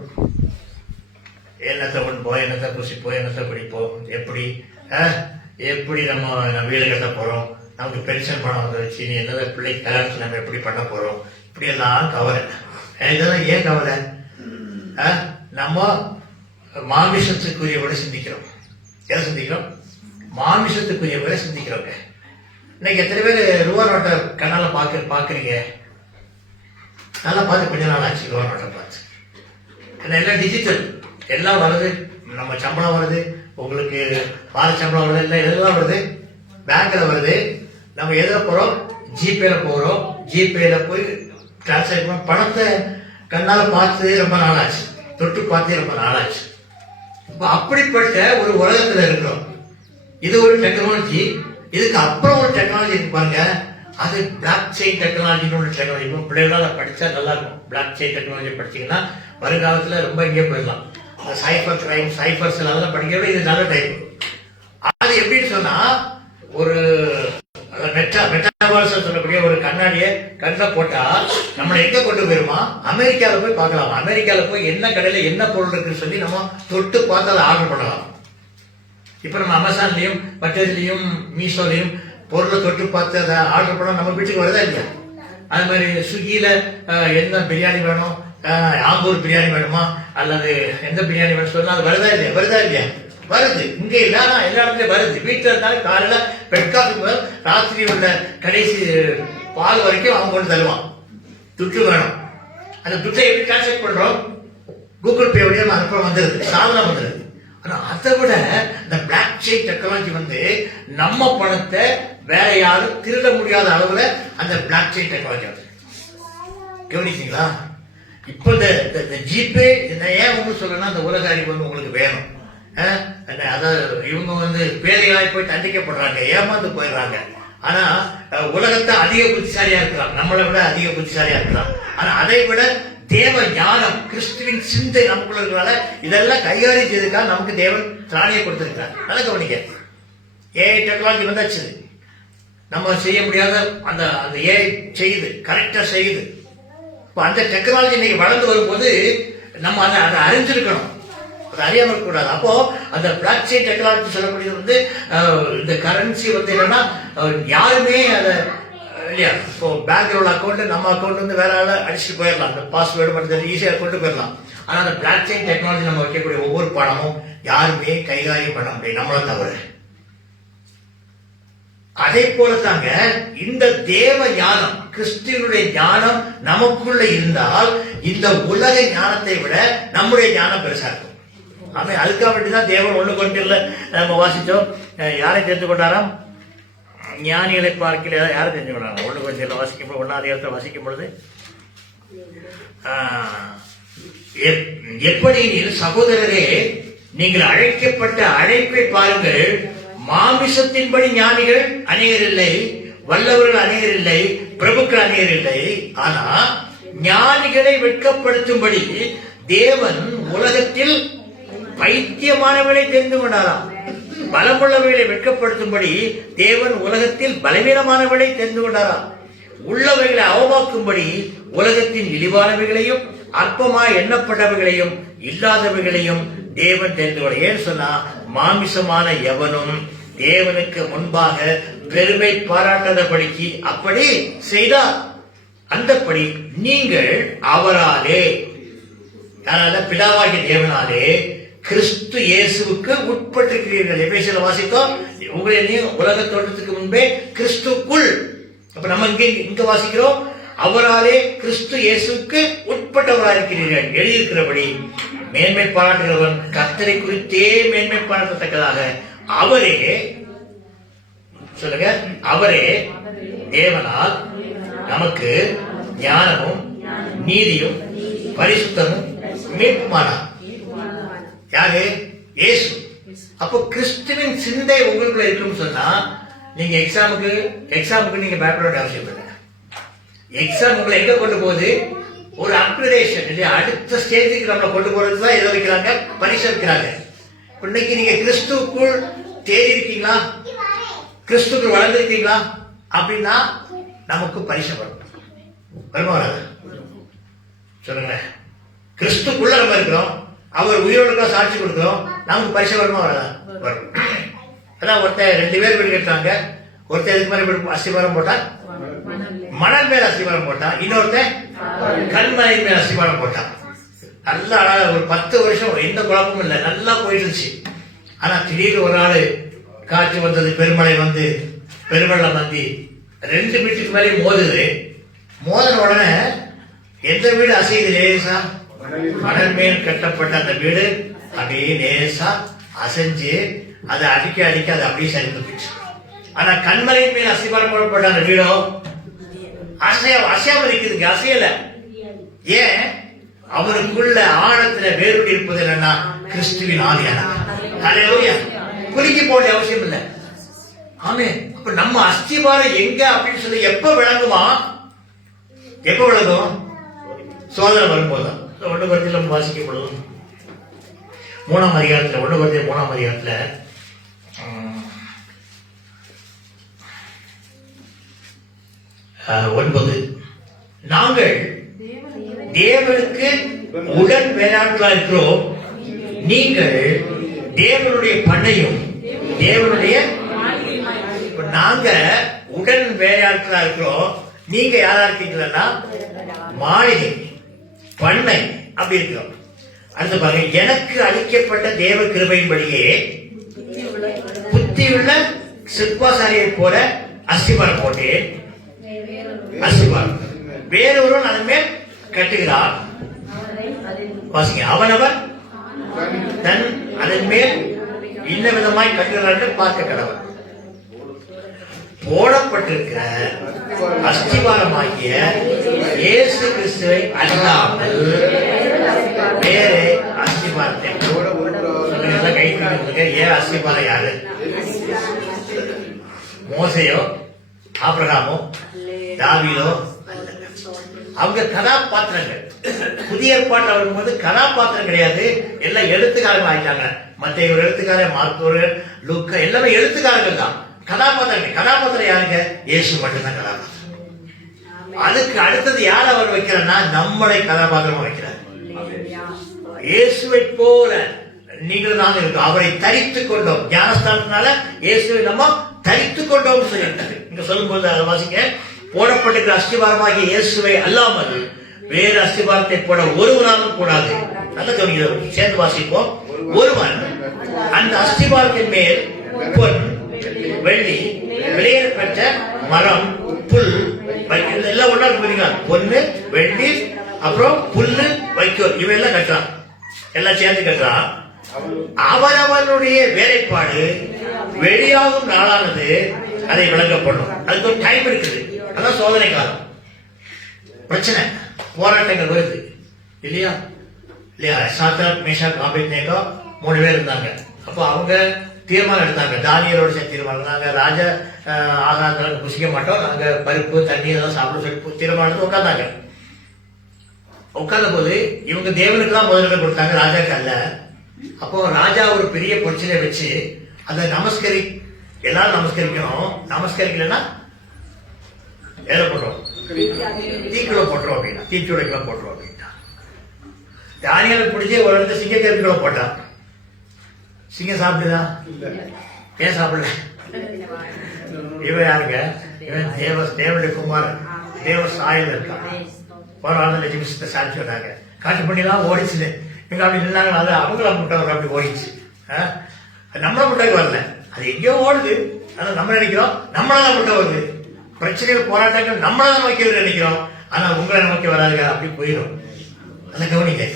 என்னத்தை உண்போம், என்னத்தை புசிப்போம், என்னத்தை குடிப்போம், எப்படி நம்ம வீடு கட்ட போறோம், நமக்கு பென்ஷன் பணம் வந்துருச்சு, நீ என்னதை பிள்ளைக்கு கல்யாணத்துல நம்ம எப்படி பண்ண போறோம், இப்படி எல்லாம் கவலை. இதெல்லாம் ஏன் கவலை? நம்ம மாமிசத்துக்குரியவரை சிந்திக்கிறோம். எதை சிந்திக்கிறோம்? மாமிசத்துக்குரியவரை சிந்திக்கிறோங்க. இன்னைக்கு எத்தனை பேர் ரூபா நோட்டை கண்ணால பாக்குறீங்க? நல்லா பார்த்து கொஞ்ச நாள் ஆச்சு ரூபா நோட்டை பார்த்து. எல்லாம் டிஜிட்டல், எல்லாம் வருது. நம்ம சம்பளம் வருது, உங்களுக்கு வார சம்பளம் வருது, எல்லாம் வருது, பேங்க்ல வருது. நம்ம எதுல போறோம்? ஜிபேல போறோம். ஜிபேல போய் டிரான்ஸ்ஃபர் பண்ண பணத்தை கண்ணால பார்த்ததே ரொம்ப நாளாச்சு, தொட்டு பார்த்தே ரொம்ப நாளாச்சு. அப்படிப்பட்ட ஒரு உலகத்துல இருக்கிறோம். இது ஒரு டெக்னாலஜி. இதுக்கு அப்புறம் ஒரு டெக்னாலஜி இருக்கு பாருங்க. அது பிளாக் செயின் டெக்னாலஜின்னு ஒரு டெக்னாலஜி. பிள்ளைகளால படிச்சா நல்லா இருக்கும். பிளாக் செயின் டெக்னாலஜி படிச்சீங்கன்னா வருங்காலத்துல ரொம்ப இங்கே போயிடலாம். சைபர் கிரைம், சைபர்ஸ் அதெல்லாம் படிக்கிறத இது நல்ல டைப். அது எப்படின்னு சொன்னா ஒரு மெட்டாவர்ஸ் சொல்லக்கூடிய ஒரு கண்ணாடியை கண்ணில் போட்டா நம்மளை எங்க கொண்டு போயிருமா? அமெரிக்கால போய் பார்க்கலாம். அமெரிக்கால போய் என்ன கடையில என்ன பொருள் இருக்குன்னு சொல்லி நம்ம தொட்டு பார்த்து அதை ஆர்டர் பண்ணலாம். இப்ப நம்ம அமேசான்லயும் மற்றதுலயும் மீஷோலையும் பொருளை தொட்டு பார்த்து அதை ஆர்டர் பண்ணா நம்ம வீட்டுக்கு வருதா இல்லையா? அது மாதிரி ஸ்விக்கியில என்ன பிரியாணி வேணும், ஆம்பூர் பிரியாணி வேணுமா அல்லது எந்த பிரியாணி வேணும் சொன்னா அது வருதா இல்லையா? வருது. இங்க இல்ல, ஆனா எல்லா இடத்துலயும் வருது. வீட்டுல இருந்தாலும் காலையில பெட் காஃபி முதல் ராத்திரி உள்ள கடைசி பால் வரைக்கும் அவங்க கொண்டு தருவான். துட்டு வேணும். அந்த துட்டை எப்படி டிரான்ஸ்லேட் பண்றோம்? கூகுள் பே வழியா அனுப்புறம் வந்துருது, சாதனம் வந்துருது. ஆனா அதை விட இந்த பிளாக் செயின் டெக்னாலஜி வந்து நம்ம பணத்தை வேற யாரும் திருட முடியாத அளவுல அந்த பிளாக் செயின் டெக்னாலஜி வந்து கவனிச்சீங்களா? இப்ப இந்த ஜிபே ஏன் உங்களுக்கு சொல்லணும்னா அந்த உலக அறிவு வந்து உங்களுக்கு வேணும். அதாவது இவங்க வந்து பேரையாய் போய் தண்டிக்கப்படுறாங்க, ஏமாந்து போயிடுறாங்க. ஆனா உலகத்தை அதிக புத்திசாலியா இருக்கிறான், நம்மளை விட அதிக புத்திசாலியா இருக்கிறான். ஆனா அதை விட தேவ ஞானம் கிறிஸ்துவின் சிந்தை நமக்குள்ள இருக்கிறனால இதெல்லாம் கைகாரியம் செய்திருக்கா நமக்கு தேவன் திராணியை கொடுத்திருக்கார். நல்லா கவனிக்க, ஏஐ டெக்னாலஜி வந்தாச்சு, நம்ம செய்ய முடியாத அந்த அந்த ஏஐ செய்யுது, கரெக்டா செய்யுது. இப்ப அந்த டெக்னாலஜி இன்னைக்கு வளர்ந்து வரும்போது நம்ம அதை அறிஞ்சிருக்கணும், அதை அறியாம இருக்கக்கூடாது. அப்போ அந்த பிளாக் செயின் டெக்னாலஜி சொல்லக்கூடியது வந்து இந்த கரன்சி வந்து என்னன்னா யாருமே அதை இல்லையா, இப்போ பேங்க்ல உள்ள அக்கௌண்ட் நம்ம அக்கௌண்ட் வந்து வேற ஆள அடிச்சுட்டு போயிடலாம், அந்த பாஸ்வேர்டு மட்டும் ஈஸியாக கொண்டு போயிடலாம். ஆனா அந்த பிளாக் செயின் டெக்னாலஜி நம்ம வைக்கக்கூடிய ஒவ்வொரு பணமும் யாருமே கைகாரியம் பண்ண முடியும், நம்மள தவிர. அதே போலதாங்க இந்த தேவ ஞானம் கிறிஸ்துவனுடைய ஞானம் நமக்குள்ள இருந்தால் இந்த உலக ஞானத்தை விட நம்முடைய ஞானம் பெருசா இருக்கும். ஆமா, அதுக்காக வேண்டிதான் தேவன் ஒண்ணு கொண்டு இல்லை நம்ம வாசிச்சோம். யாரை தெரிந்து கொண்டாராம்? ஞானிகளை பார்க்கல யாரை தெரிஞ்சு கொண்டாராம்? ஒண்ணு கொஞ்சம் வாசிக்கும் போது, ஒன்னாவது இடத்துல வாசிக்கும் பொழுது எப்படி சகோதரரே நீங்கள் அழைக்கப்பட்ட அழைப்பை பாருங்கள், மாமிசத்தின்படி ஞானிகள் அநேகர் இல்லை, வல்லவர்கள் அநேகர் இல்லை, பிரபுக்கள் அநேகர் இல்லை. ஆனா ஞானிகளை வெட்கப்படுத்தும்படி தேவன் உலகத்தில் பைத்தியமானவர்களை தெரிந்து கொண்டாராம். பலமுள்ளவர்களை வெட்கப்படுத்தும்படி தேவன் உலகத்தில் பலவீனமானவர்களை தெரிந்து கொண்டாராம். உள்ளவைகளை அவமாக்கும்படி உலகத்தின் இழிவானவைகளையும் அற்பமாய் எண்ணப்பட்டவைகளையும் இல்லாதவைகளையும் தேவன் தெரிந்து கொள்ள. ஏன் சொன்னா மாமிசமான எவனும் தேவனுக்கு முன்பாக பெருமை பாராட்டாதபடிக்கு அப்படி செய்தார். அந்தபடி நீங்கள் அவராலே, பிதாவாகிய தேவனாலே கிறிஸ்து இயேசுவுக்கு உட்பட்டிருக்கிறீர்கள். எபேசியர்ல வாசித்தோம், உங்களையும் உலக தோற்றத்துக்கு முன்பே கிறிஸ்துக்குள். அப்ப நம்ம இங்க வாசிக்கிறோம், அவராலே கிறிஸ்து இயேசுக்கு உட்பட்டவராக இருக்கிறீர்கள். எழுதியிருக்கிறபடி மேன்மை பாராட்டுகிறவன் கர்த்தரை குறித்தே மேன்மை பாராட்டத்தக்கதாக அவரே, சொல்லுங்க, அவரே தேவனால் நமக்கு ஞானமும் நீதியும் பரிசுத்தமும் மீட்புமானார். யாரு? இயேசு. அப்போ கிறிஸ்துவின் சிந்தை உங்களுக்குள்ள இருக்குன்னு சொன்னா நீங்க எக்ஸாமுக்கு நீங்க பயப்பட வேண்டிய அவசியம் இல்லை. எக்ஸாம் உங்களை எங்க கொண்டு போகுது? ஒரு அப்கிரேடேஷன் இல்லையா, அடுத்த ஸ்டேஜுக்கு நம்மளை கொண்டு போறதுக்கு தான் எதை வைக்கிறாங்க? பரிசு வைக்கிறாங்க. இன்னைக்கு நீங்க கிறிஸ்துவுக்குள் தேடி இருக்கீங்களா, கிறிஸ்துக்குள் வளர்ந்துருக்கீங்களா அப்படின்னா நமக்கு பரிசு வரும். வருமா வராது? சொல்லுங்க. கிறிஸ்துக்குள்ள நம்ம இருக்கிறோம், அவர் உயிரோட சாட்சி கொடுக்கிறோம், நமக்கு பரிசு வருமா வராதா? வரும். அதான் ஒருத்தர் 2 பேர் வீடு கட்டுறாங்க. ஒருத்தர் எதுக்கு மாதிரி அஸ்திவாரம் போட்டா மணல் மேல அஸ்திவாரம் போட்டான், இன்னொருத்தன் கண்மலை மேல அஸ்திவாரம் போட்டான். நல்லா ஒரு 10 வருஷம் எந்த குழப்பமும் இல்லை, நல்லா போயிடுச்சு. ஆனா திடீர்னு ஒரு நாள் காற்று வந்தது, பெருமழை வந்து பெருவெள்ளம் வந்து 2 வீட்டுக்கு மேலே மோதுது. மோதின உடனே எந்த வீடு அசையுது? லேசா மணல் மேல் கட்டப்பட்ட அந்த வீடு அப்படியே லேசா அசைஞ்சு அதை அடிக்க அது அப்படியே சரிந்து போயிடுச்சு. ஆனா கண்மலையின் மேல் அஸ்திவாரம் போடப்பட்ட அந்த வீடோ அசையாம இருக்குதுங்க, அசையல. ஏன்? அவருக்குள்ள ஆழத்துல வேறுபடி இருப்பது என்னன்னா கிறிஸ்துவின் ஆவியானவர். குலுக்கி போட அவசியம் இல்லை. ஆமே. அப்ப நம்ம அஸ்திவாரம் எங்க அப்படின்னு சொல்லி எப்ப விளங்குமா? எப்ப விளங்கும்? சோதனை வரும்போதுதான். 1 Corinthians நம்ம வாசிக்கப்படும் 3ஆம் அதிகாரத்துல 1 Corinthians 3ஆம் அதிகாரத்துல 9 நாங்கள் தேவனுக்கு உடன் வேளாண்களா இருக்கிறோம், நீங்கள் தேவனுடைய பண்ணையும் தேவனுடைய. நாங்க உடன் வேலையாட்களா இருக்கிறோம், நீங்க யாரா இருக்கீங்களா? மாளிகை, பண்ணை அப்படி இருக்கிறோம். அடுத்து பாருங்க, எனக்கு அளிக்கப்பட்ட தேவ கிருபையின்படியே புத்தியுள்ள சிற்பாசாரியை போல அஸ்திவாரம் போட்டேன். அஸ்திவாரம் வேறொருவன் அதன் மேல் கட்டுகிறார். வாசிங்க. அவனவன் தன் அதன் மேல் இன்ன விதமாய் கட்டுகிறார்கள் பார்க்க கடவுள். போடப்பட்டிருக்கிற அஸ்திவாரமாகிய இயேசு கிறிஸ்துவை அல்லாமல் வேறு அஸ்திவாரத்தை கை கொடுங்க. ஏன் அஸ்திவாரம் யாரு? மோசையோ ஆபிரகாமோ தாவீதோ? அவங்க கதாபாத்திரங்கள். புதிய ஏற்பாட்டில் வரும்போது கதாபாத்திரம் கிடையாது, எல்லாம் எழுத்துக்காரர்கள் ஆயிட்டாங்க. மத்த ஒரு எழுத்துக்காரர், மார்க்கோரு, லூக்கா எல்லாமே எழுத்துக்காரர்கள் தான். கதாபாத்திரம் கதாபாத்திரம் யாருங்க? இயேசு மட்டும்தான் கதாபாத்திரம். அதுக்கு அடுத்தது யார் அவர் வைக்கிறார்னா நம்மளை கதாபாத்திரமா வைக்கிறார். இயேசுவை போல நீங்கள் தான் இருக்கும். அவரை தரித்துக் கொண்டோம். ஞானஸ்தானத்தினால இயேசுவை நம்ம தரித்துக் கொண்டோம் சொல்லிட்டாரு. இங்க சொல்லும்போது அதை வாசிங்க. போடப்பட்டிருக்கிற அஸ்திவாரமாகிய இயேசுவை அல்லாமல் வேறு அஸ்திவாரத்தை போட ஒருவராலும் கூடாது. நல்ல கவனிக்கிறோம், சேர்ந்து வாசிப்போம். ஒருவன் அந்த அஸ்திவாரத்தின் மேல் பொன், வெள்ளி, விலையேற பெற்ற மரம், புல் எல்லாம் ஒன்றா புரியுங்க. பொண்ணு, வெள்ளி, அப்புறம் புல்லு, வைக்கோல் இவையெல்லாம் கட்டுறான். எல்லாம் சேர்ந்து கட்டுறான். அவனவனுடைய வேலைப்பாடு வெளியாகும் நாளானது அதை விளங்கப்படும். அதுக்கு ஒரு டைம் இருக்குது. அதான் சோதனை காலம். பிரச்சனை, போராட்டங்கள் வருது இல்லையா? இல்லையா? சாத்ராக், மேஷாக், ஆபேத்நேகோ 3 பேர் இருந்தாங்க. அப்போ அவங்க தீர்மானம் எடுத்தாங்க. தானியலோட சேர்ந்து தீர்மானம். நாங்க ராஜ ஆகாரத்தை புசிக்க மாட்டோம், நாங்க பருப்பு தண்ணி எல்லாம் சாப்பிட சொல்லி தீர்மானம் உட்கார்ந்தாங்க. உட்கார்ந்த போது இவங்க தேவனுக்கு தான் முதலிட கொடுத்தாங்க, ராஜாக்கு அல்ல. அப்போ ராஜா ஒரு பெரிய பொருட்சிலை வச்சு அதை எல்லாரும் நமஸ்கரிக்கணும். நமஸ்கரிக்கலன்னா எதை போட்டோம்? தீக்குள்ள போட்டுரும் அப்படின்னா, தீச்சுடைக்குள்ள போட்டுரும் அப்படின்னா. தானியலை பிடிச்சி ஒரு இடத்துல சிங்கக்கருக்குள்ள போட்டான். சிங்கம் சாப்பிடுதா? ஏன் சாப்பிடல? இவன் யாருங்க? இவன் தேவனுடைய குமாரன், தேவ சாயல் இருக்கான். ஒரு ஆள் லட்சுமி சாட்சி சொன்னாங்க. காட்டு பண்ணிலாம் ஓடிச்சுது. இவங்க அப்படி நின்னாங்க, அது அவங்கள முட்டை அப்படி ஓடிச்சு. நம்மள முட்டைக்கு வரல, அது எங்கேயோ ஓடுது. ஆனா நம்ம நினைக்கிறோம் நம்மளால முட்டை வருது. பிரச்சனைகள், போராட்டங்கள் நம்மளால நோக்கி நினைக்கிறோம். ஆனா உங்களை நோக்கி வராதுங்க, அப்படி போயிடும். அதை கவனிங்க.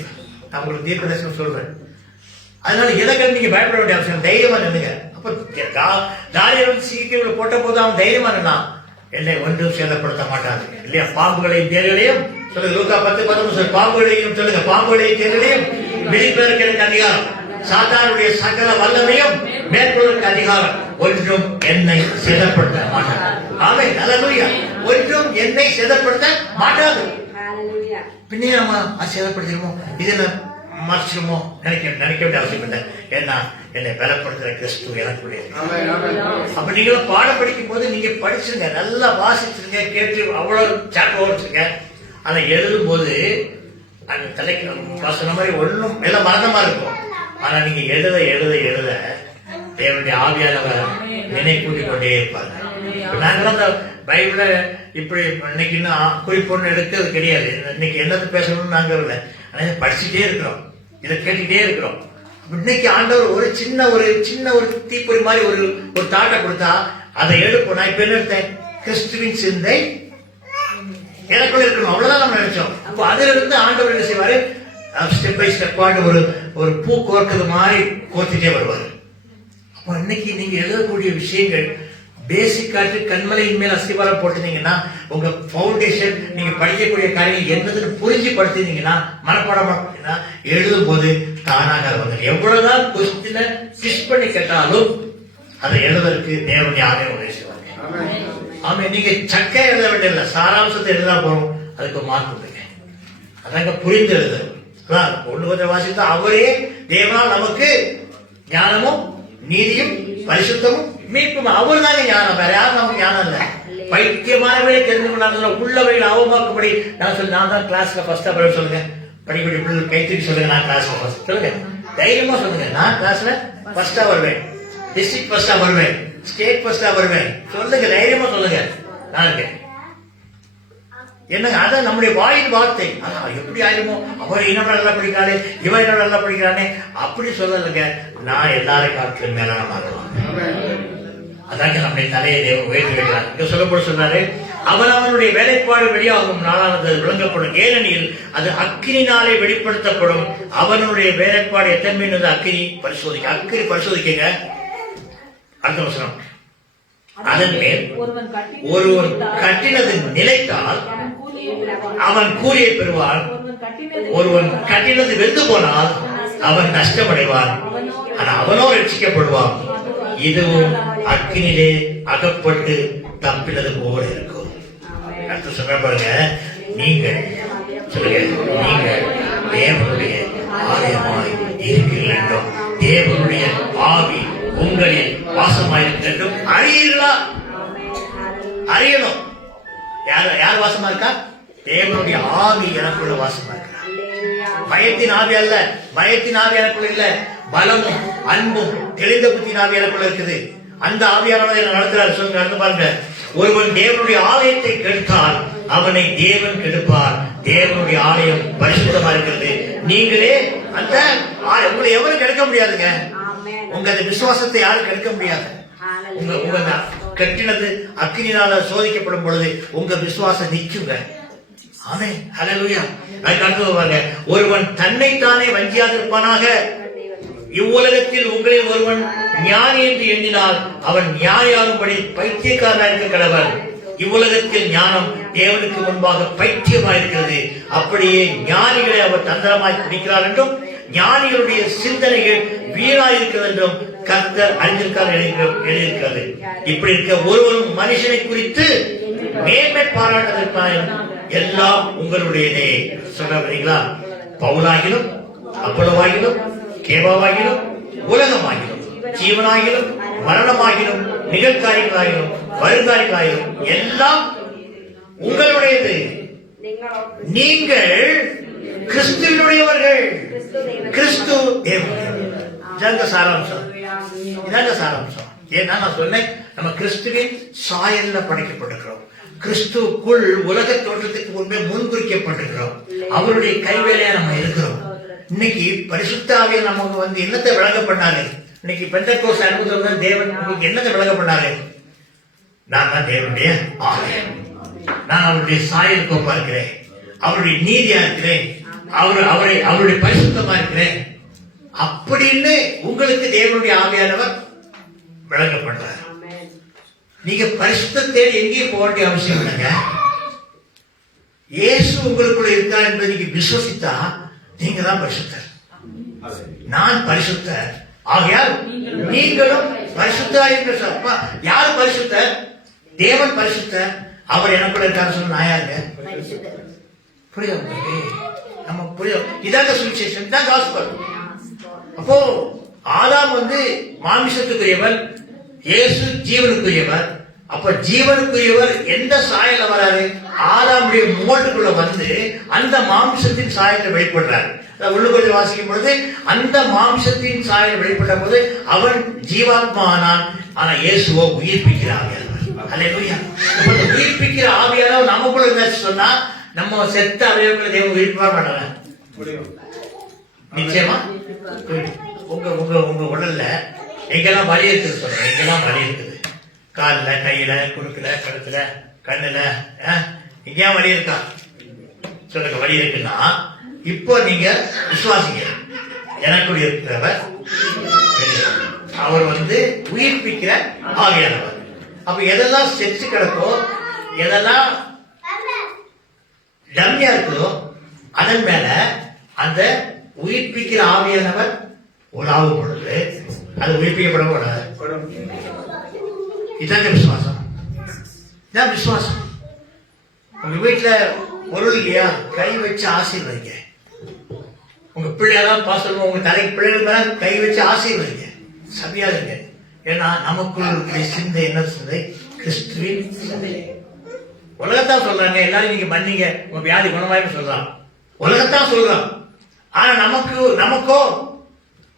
நான் உங்களுக்கு தீர்க்க தரிசனம் சொல்றேன். அதனால எதை நீங்க பயப்பட வேண்டிய அவசியம், தைரியமா நின்னுங்க. அப்ப தானியேல் சீக்கிரம் போட்ட போது அவன் தைரியமா நின்னான். என்னை ஒன்றும் சேதப்படுத்த மாட்டாது இல்லையா? பாம்புகளையும் தேர்களையும் சொல்லுங்க. லூக்கா 10:13 பாம்புகளையும் சொல்லுங்க. பாம்புகளையும் தேர்களையும் விழிப்பதற்கு எனக்கு அதிகாரம், சாத்தானுடைய சகல வல்லமையும் மேற்கொள்வதற்கு அதிகாரம், ஒன்றும் என்னை சேதப்படுத்த மாட்டாது. ஆமென், அல்லேலூயா. ஒன்றும் என்னை சேதப்படுத்த மாட்டாது. பின்னே நம்ம சேதப்படுத்திடுமோ, இதுல மறைச்சிருமோ நினைக்க வேண்டிய அவசியம் இல்லை. ஏன்னா என்னை பலப்படுத்துற கிறிஸ்து எனக்கு. அப்ப நீங்களும் பாடம் படிக்கும் போது நீங்க படிச்சிருங்க, நல்லா வாசிச்சிருங்க, கேட்டு அவ்வளவு சாப்பிட்டு ஓடிச்சிருங்க. ஆனா எழுதும் போது அந்த தலைக்கு சொன்ன மாதிரி ஒன்றும் எல்லாம் மரணமா இருக்கும். ஆனா நீங்க எழுத எழுத எழுத தேவனுடைய ஆவியானவர் நினைக்கூட்டி கொண்டே இருப்பாங்க. நாங்களும் அந்த பைபிள இப்படி இன்னைக்கு இன்னும் குறிப்பொன்று எடுக்கிறது கிடையாது. இன்னைக்கு என்னது பேசணும்னு நாங்க இல்லை, படிச்சுட்டே இருக்கிறோம், இதை கேட்டுக்கிட்டே இருக்கிறோம். இன்னைக்கு ஆண்டவர் ஒரு சின்ன ஒரு தீப்பொறி மாதிரி ஒரு தாட்டை கொடுத்தா அதை எடுப்போம். நான் இப்ப என்ன எடுத்தேன்? கிறிஸ்துவின் சிந்தை எனக்குள்ள இருக்கணும், அவ்வளவுதான் நம்ம நினைச்சோம். அப்போ அதுல இருந்து ஆண்டவர் என்ன செய்வாரு? ஸ்டெப் பை ஸ்டெப்பாக ஒரு பூ கோர்க்கிறது மாதிரி கோர்த்துட்டே வருவாரு. அப்போ இன்னைக்கு நீங்க எழுதக்கூடிய விஷயங்கள் பேசிக் காட்டு கண்மலையின் மேல் அஸ்திவாரம் போட்டுனீங்கன்னா, உங்க பவுண்டேஷன் நீங்க படிக்கக்கூடிய காரியங்கள் என்னதுன்னு புரிஞ்சு படுத்தினீங்கன்னா, மனப்பாடம் எழுதும் போது தானாக வந்து எவ்வளவுதான் கொஸ்டினை ஃபிஷ் பண்ணி கேட்டாலும் அதை எழுதுறதுக்கு தேவனுடைய ஆவியை உதவி செய்வாங்க. ஆமா, நீங்க சக்கை எழுத வேண்டியதில்லை, சாராம்சத்தை எழுதா போறோம், அதுக்கு மார்க் கொடுங்க. அதாங்க புரிந்து எழுதுறது. ஒண்ணு கொஞ்சம் வாசித்தா அவரே தேவனால் நமக்கு ஞானமும் நீதியும் பரிசுத்தமும் மீட்பும் அவர் தாங்க ஞானம், வேற யாரும் நமக்கு ஞானம் இல்லை. பைத்தியமானவரை தெரிந்து கொண்டாங்க உள்ளவையில் அவமாக்கும்படி நான் தான் கிளாஸ்ல ஃபர்ஸ்டா பதில் சொல்லுங்க. படிப்படி பிள்ளை கைத்தூக்கி சொல்லுங்க, நான் கிளாஸ்ல ஃபர்ஸ்ட் சொல்லுங்க. தைரியமா சொல்லுங்க, நான் கிளாஸ்ல ஃபர்ஸ்டா வருவேன், டிஸ்ட்ரிக்ட் ஃபர்ஸ்டா வருவேன், ஸ்டேட் ஃபர்ஸ்டா வருவேன். சொல்லுங்க, தைரியமா சொல்லுங்க. நான் இருக்கேன். என்னங்க, அதான் நம்முடைய வாயின் வார்த்தை. எப்படி ஆயிருமோ, அவர் என்னோட நல்லா படிக்கிறானே, இவன் என்னோட நல்லா படிக்கிறானே, அப்படி சொல்லலைங்க. நான் எல்லாரும் காலத்திலும் மேலான மாறுவான். அதாங்க நம்முடைய தலையை தேவன் உயர்த்தி வைக்கிறார். இங்க சொல்லப்பட சொல்றாரு, அவன் அவனுடைய வேலைப்பாடு வெளியாகும் நாளானது விளங்கப்படும். ஏனெனில் அது அக்கினினாலே வெளிப்படுத்தப்படும். அவனுடைய வேலைப்பாடு எத்தனை அக்கினி பரிசோதிக்கங்க. அடுத்த வசனம். அதன் மேல் ஒருவன் கட்டினது நிலைத்தால் அவன் கூலியை பெறுவான். ஒருவன் கட்டினது வெந்து போனால் அவன் நஷ்டமடைவான். ஆனா அவனோ ரட்சிக்கப்படுவான். இதுவும் அக்கினிலே அகப்பட்டு தப்பினது போல இருக்கும். அடுத்து சொல்ற பாருங்க, நீங்கள் சொல்லுங்க, நீங்கள் தேவனுடைய ஆலயமாய் இருக்கிறீர்கள் என்றும் தேவனுடைய ஆவி உங்களில் வாசமாயிருக்கும் அறியீர்களா? அறியணும். யார் வாசமா இருக்கா? தேவனுடைய ஆவி எனக்குள்ள வாசமா இருக்கா. பயத்தின் ஆவி அல்ல, பயத்தின் ஆவி எனக்குள்ள இல்ல. பலமும் அன்பும் தெளிந்த புத்தியின் ஆவி எனக்குள்ள இருக்குது. அந்த ஆவியானவரை நடத்துறாரு. சொல்லுங்க, நடந்து பாருங்க. ஒருவன் தேவனுடைய ஆலயத்தை கெடுத்தால் அவனை தேவன் கெடுப்பார். தேவனுடைய ஆலயம் பரிசுத்தமா இருக்கிறது. நீங்களே அந்த உங்களை எவரும் கெடுக்க முடியாதுங்க. உங்க விசுவாசத்தை யாரும் கெடுக்க முடியாது. உங்க கட்டினது அக்கினியால சோதிக்கப்படும் பொழுது உங்க விசுவாசம் நிற்குங்க. ஆமென், ஹல்லேலூயா. ஒருவன் தன்னைத்தானே வஞ்சியாதிருப்பானாக. இவ்வுலகத்தில் உங்களில் ஒருவன் ஞானி என்று எண்ணினால் அவன் ஞானியாகும்படி பைத்தியக்காரனாக இருக்க கடவன். இவ்வுலகத்தில் ஞானம் தேவனுக்கு முன்பாக பைத்தியமாயிருக்கிறது. அப்படியே ஞானிகளை அவர் தந்திரமாய் பிடிக்கிறார் என்றும் ஞானிகளுடைய சிந்தனைகள் வீணாயிருக்கிறது என்றும் கர்த்தர் அறிந்திருக்கார் எழுதியிருக்கிறது. இப்படி இருக்க ஒருவரும் மனுஷனை குறித்து மேன்மை பாராட்டுவதற்காக எல்லாம் உங்களுடையதே. சொல்றீங்களா? பவுலாகிலும் அப்பொல்லோவாகிலும் கேபாவாகிலும் உலகமாகிலும் ஜீவனாகிலும் மரணமாகிலும் நிகழ்காரியங்களாகிலும் வருங்காரியங்களாகிலும் எல்லாம் உங்களுடையது. நீங்கள் கிறிஸ்துவினுடையவர்கள். கிறிஸ்து இதாங்க சாராம்சம். இதாங்க சாராம்சம். ஏன்னா நான் சொன்னேன், நம்ம கிறிஸ்துவின் சாயல்ல படைக்கப்பட்டிருக்கிறோம். கிறிஸ்துக்குள் உலக தோற்றத்துக்கு முன்பே முன்குறிக்கப்பட்டிருக்கிறோம். அவருடைய கைவேலையா நம்ம இருக்கிறோம். இன்னைக்கு பரிசுத்த ஆவியானவர் நமக்கு என்னத்தை விளங்க பண்ணாரு? இன்னைக்கு பெந்தெக்கோஸ்து அனுபவத்தில் தேவன் உங்களுக்கு என்னத்தை விளங்க பண்ணாரு? நான் தான் தேவனுடைய ஆலயம், நான் அவருடைய சாயல் கோப்பா இருக்கிறேன், அவருடைய நீதியா இருக்கிறேன், அவருடைய பரிசுத்தமா இருக்கிறேன் அப்படின்னு உங்களுக்கு தேவனுடைய ஆவியானவர் விளங்க பண்றார். நீங்க பரிசுத்தத்தை எங்கேயும் போக வேண்டிய அவசியம் இல்லைங்க. இயேசு உங்களுக்குள்ள இருக்கா என்பதை நீங்க விசுவசித்தா நீங்க தான் பரிசுத்தர். நான் பரிசுத்தர், ஆகையால் நீங்களும் பரிசுத்தராயிருக்க. யாரு பரிசுத்தர்? தேவன் பரிசுத்தர். அவர் எனக்குள்ள இருக்காரு சொன்ன நான் யாருங்க? புரியுது? நம்ம புரியும். இதாங்க சுவிசேஷம், தான் காஸ்பல். அப்போ ஆதாம் மாமிசத்துக்குரியவர், இயேசு ஜீவனுக்குரியவர். அப்ப ஜீவனுக்குரியவர் எந்த சாயல வராரு? ஆதாமுடைய மோல்டுக்குள்ள அந்த மாம்சத்தின் சாயலை வெளிப்படுறாரு. உள்ளுக்குள்ள வாசிக்கும் பொழுது அந்த மாம்சத்தின் சாயல் வெளிப்பட்ட போது அவன் ஜீவாத்மானான். ஆனா இயேசுவோ உயிர்ப்பிக்கிற ஆவியானவர். அல்லேலூயா. உயிர்ப்பிக்கிற ஆவியானவர் நமக்குள்ள இருந்தாச்சு சொன்னா நம்ம செத்த அவயவங்களை தேவன் உயிர்ப்பிக்க மாட்டாங்க. நிச்சயமா உங்க உங்க உங்க உடல்ல எங்கெல்லாம் வலி இருக்குது சொல்றேன். எங்கெல்லாம் வலி இருக்குது? காலில், கையில, குறுக்குல, கழுத்துல, கண்ணுல, எங்கேயா வலி இருக்கா? சொல்லுங்க. வலி இருக்குன்னா இப்போ நீங்க விசுவாசிங்க, எனக்குள்ள இருக்கிறவர் அவர் உயிர்ப்பிக்கிற ஆவியானவர். அப்ப எதெல்லாம் செத்து கிடக்கோ, எதெல்லாம் டம்மியா இருக்குதோ அதன் மேல அந்த உயிர்ப்பிக்கிற ஆவியானவர் உலாவும் பொழுது அது உயிர்ப்பிக்கப்படக்கூடாது. இதாங்க விசுவாசம். இதான் விசுவாசம். உங்க வீட்டுல பொருள் இல்லையா, கை வச்சு ஆசீர்வதிங்க. உங்க பிள்ளையெல்லாம் பாசம், உங்க தலைக்கு பிள்ளைகள் மேல கை வச்சு ஆசீர்வதிங்க, சபியாதுங்க. ஏன்னா நமக்குள்ள இருக்கிற சிந்தை என்ன சிந்தை? கிறிஸ்துவின் சிந்தை. உலகத்தான் சொல்றாங்க எல்லாரும் நீங்க மன்னிங்க, உங்க வியாதி குணமாயின்னு சொல்றான். உலகத்தான் சொல்றான். ஆனா நமக்கோ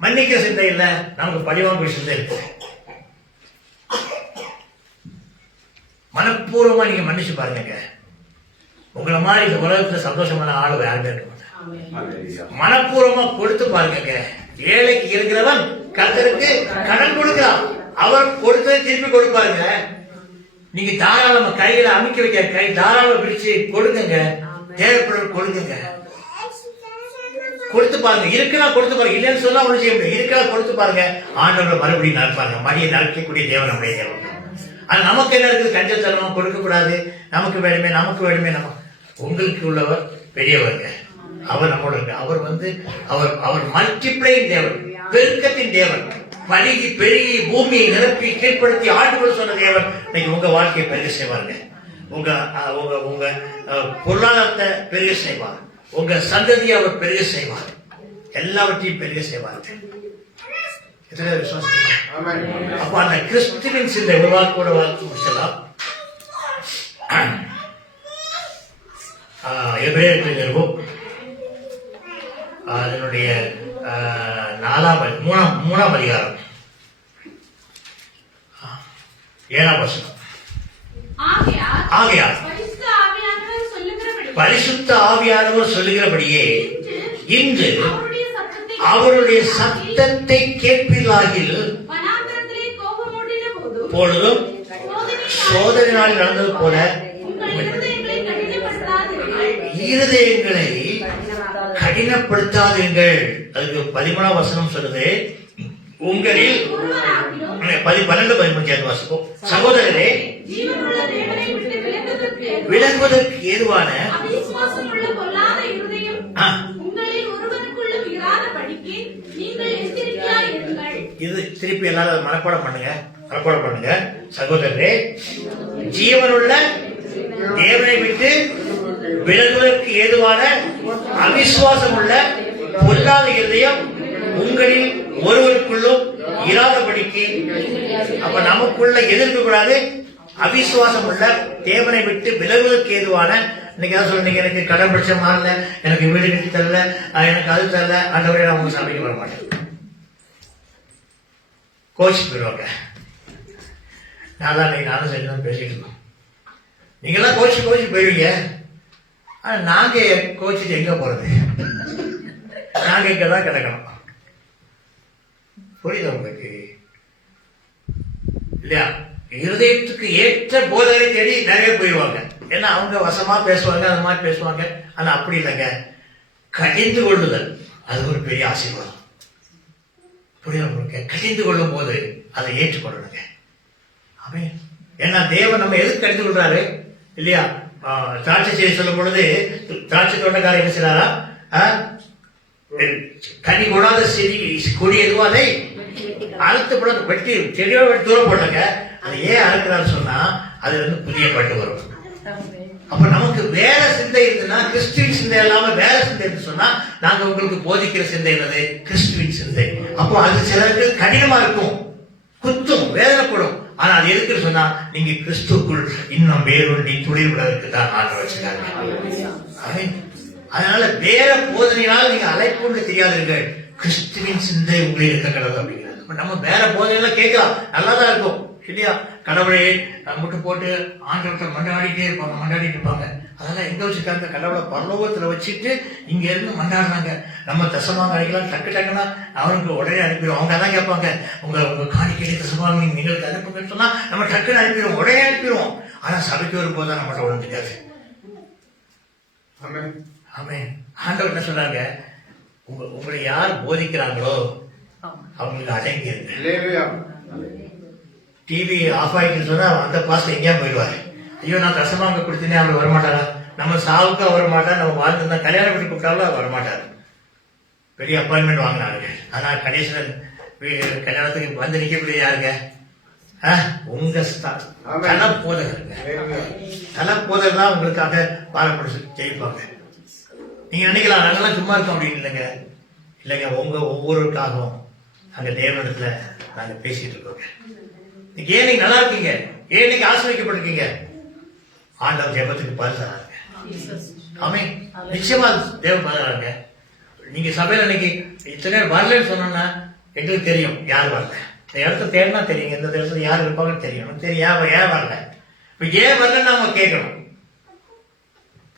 மன்னிக்கிற சிந்தை இல்ல, நமக்கு பழிவாங்க சிந்தை இருக்கு. மனப்பூர்வமா நீங்க மன்னிச்சு பாருங்க. உங்களை மாதிரி இந்த உலகத்துல சந்தோஷமான ஆளு யாருமே இருக்க மாட்டாங்க. மனப்பூர்வமா கொடுத்து பாருங்க. ஏழைக்கு இருக்கிறவன் கர்த்தருக்கு கடன் கொடுக்கிறான், அவர் கொடுத்ததை திருப்பி கொடுப்பாருங்க. நீங்க தாராளமா கையில அமைக்க வைக்க கை தாராளமா பிரிச்சு கொடுங்க, தேவைப்படுற கொடுங்க, கொடுத்து பாருங்க. இருக்கலாம் கொடுத்து பாருங்க, இல்லைன்னு சொன்னா ஒண்ணு செய்ய முடியும். இருக்கலாம் கொடுத்து பாருங்க, ஆண்டவரை மறுபடியும் நடப்பாங்க. மடியை நடக்கக்கூடிய தேவன் நம்முடைய தேவன். அது நமக்கு என்ன இருக்குது? கஞ்சத்தனமா கொடுக்க கூடாது, நமக்கு வேணுமே நமக்கு வேணுமே. நம்ம உங்களுக்கு உள்ளவர் பெரியவருங்க, அவர் நம்மளோட இருக்கு. அவர் அவர் அவர் மல்டிப்ளைங் தேவன், பெருக்கத்தின் தேவன். பருகி பெருகி பூமியை நிரப்பி கீழ்படுத்தி ஆண்டுகள் சொன்ன தேவன் இன்னைக்கு உங்க வாழ்க்கையை பெருக செய்வாருங்க. உங்க உங்க உங்க பொருளாதாரத்தை பெருக செய்வார், உங்க சந்ததியை அவர் பெருக செய்வார், எல்லாவற்றையும் பெருக செய்வார். எத்தனை விசுவாசம்? அப்ப அந்த கிறிஸ்துவின் சிந்தை உருவாக்கோட வாழ்க்கை முடிச்சலாம். எபிரேயருக்கு நிருபம் அதனுடைய 3ஆம் அதிகாரம் 7ஆம் வசனம். ஆகையால் பரிசுத்த ஆவியானவர் சொல்லுகிறபடியே இன்று அவருடைய சத்தத்தை கேட்பீர்களாகில் பொழுதும் சோதனை நாளில் நடந்தது போல இருதயங்களை கடினப்படுத்தாதீர்கள். அதுக்கு 13ஆம் வசனம் சொல்லுது, உங்களில் 12-13 வாசிப்போம். சகோதரரே, விளங்குவதற்கு ஏதுவான இது திருப்பி எல்லாரும் மனப்பாடம் பண்ணுங்க. சகோதரரே, ஜீவனுள்ள தேவனை விட்டு விலகுவதற்கு ஏதுவான அவிசுவாசம் உள்ள பொல்லாத இருதயம் உங்களில் ஒருவருக்குள்ளும் இராதபடிக்கு. அப்ப நமக்குள்ள எதிர்க்க கூடாது. அவிசுவாசம் உள்ள தேவனை விட்டு விலகுவதற்கு ஏதுவான. இன்னைக்கு சொல்றீங்க, எனக்கு கடன் பிரச்சனை மாறல, எனக்கு வீடு கட்டி தரல, எனக்கு அது தரல, ஆண்டவரே நான் உங்க சபைக்கு வர மாட்டேன். கோச்சு போயிடுவாங்க. நானும் சரிதான் பேசிட்டு இருக்கோம். நீங்கெல்லாம் கோச்சு போயிடுவீங்க. ஆனா நாங்க கோச்சிட்டு எங்க போறது? நாங்க இங்கதான் கிடக்கணும். புரியுதா உங்களுக்கு? இல்லையா? இருதயத்துக்கு ஏற்ற போதனை தேடி நிறைய போயிடுவாங்க. ஏன்னா அவங்க வசமா பேசுவாங்க, அது மாதிரி பேசுவாங்க. ஆனா அப்படி இல்லைங்க, கடிந்து கொள்ளுதல் அது ஒரு பெரிய ஆசீர்வாதம். புரியுதா உங்களுக்கு? கடிந்து கொள்ளும் போது அதை ஏற்றுக்கொள்ளணுங்க. அவன் ஏன்னா தேவன் நம்ம எதுக்கு கடிந்து கொள்றாரு இல்லையா? திராட்சை செடி சொல்லும் பொழுது திராட்சை தோட்டக்காரர் என்ன செய்யறாரா? கனி கொடாத செடி கொடி எதுவோ அதை அறுத்து போட வெட்டி செடியோட தூரம் போட்டாங்க. அதை ஏன் அறுக்கிறாரு சொன்னா அதுல இருந்து புதிய பட்டு வரும். அப்ப நமக்கு வேற சிந்தை இருக்குன்னா, கிறிஸ்துவின் சிந்தை இல்லாம வேற சிந்தை இருந்து சொன்னா, நாங்க உங்களுக்கு போதிக்கிற சிந்தை என்னது? கிறிஸ்துவின் சிந்தை. அப்போ அது சிலருக்கு கடினமா இருக்கும், குத்தும், வேதனைப்படும். ஆனா அது எதுக்குன்னு சொன்னா, நீங்க கிறிஸ்துக்குள் இன்னும் வேறொன்றி துளிர் விடுவதற்கு தான் ஆண்டு வச்சிருக்காங்க. அதனால வேற போதனையால் நீங்க அழைப்புன்னு தெரியாதீர்கள், கிறிஸ்துவின் சிந்தை உங்களில் இருக்க கடவுள் அப்படிங்கிறாங்க. நம்ம வேற போதனையெல்லாம் கேட்கலாம், நல்லாதான் இருக்கும் இல்லையா? கடவுளை முட்டு போட்டு ஆண்டவர்கிட்ட மண்டாடிட்டே இருப்பாங்க. அதெல்லாம் எங்க வச்சிருக்காங்க? கடவுளை பரலோகத்துல வச்சுட்டு இங்க இருந்து மண்டாடுறாங்க. நம்ம தசமாங்க அடிக்கலாம், டக்குன்னா அவனுக்கு உடனே அனுப்பிடுவோம். அவங்க தான் கேட்பாங்க, உங்க காணிக்கை தசமாங்க நீங்களுக்கு அனுப்புங்கன்னு சொன்னா நம்ம டக்குன்னு அனுப்பிடுவோம், உடனே அனுப்பிடுவோம். ஆனா சபைக்கு வரும்போது தான் நம்மகிட்ட உடஞ்சிக்காது. ஆமென். ஆண்டவர் என்ன சொல்றாங்க? உங்களை யார் போதிக்கிறாங்களோ அவங்களுக்கு அடங்கி இருக்கு. டிவி ஆஃப் ஆயிட்டு சொன்னா அந்த பாஸ்ட் எங்கேயா போயிடுவாரு. ஐயோ நான் தசமாங்க கொடுத்தேனே, அவர் வரமாட்டாரா? நம்ம சாவுக்கு வரமாட்டார், நம்ம வாழ்ந்து கல்யாணம் பண்ணி கூப்பிட்டாலும் வரமாட்டார். பெரிய அப்பாயின்மெண்ட் வாங்கினாரு. ஆனா கடைசியில் கல்யாணத்துக்கு வந்து நிக்கக்கூடிய யாருங்க? உங்க தலப்போதகருங்க. தலப்போதகர் தான் உங்களுக்காக பாரப்படி ஜெயிப்பாங்க. நீங்க நினைக்கலாம் நாங்கெல்லாம் சும்மா இருக்கோம் அப்படின்னு. இல்லைங்க, உங்க ஒவ்வொருக்காகவும் நாங்க தேவனிடத்துல நாங்க பேசிட்டு இருக்கோங்க. ஏன் நீங்க நல்லா இருக்கீங்க, ஏன் நீங்க ஆசிரியக்கப்பட்டிருக்கீங்க? ஆண்டவர் ஜெபத்துக்கு பதிலாங்க. ஆமென். நிச்சயமா தேவன் பதிலாங்க. நீங்க சபையில இன்னைக்கு இத்தனை வரலன்னு சொன்னா எங்களுக்கு தெரியும் யார் வரல. இந்த இடத்த தேடினா தெரியும், இந்த இடத்துல யார் இருப்பாங்கன்னு தெரியும். தெரியும் ஏன் வரல. இப்ப ஏன் வரலன்னு அவங்க கேட்கணும்.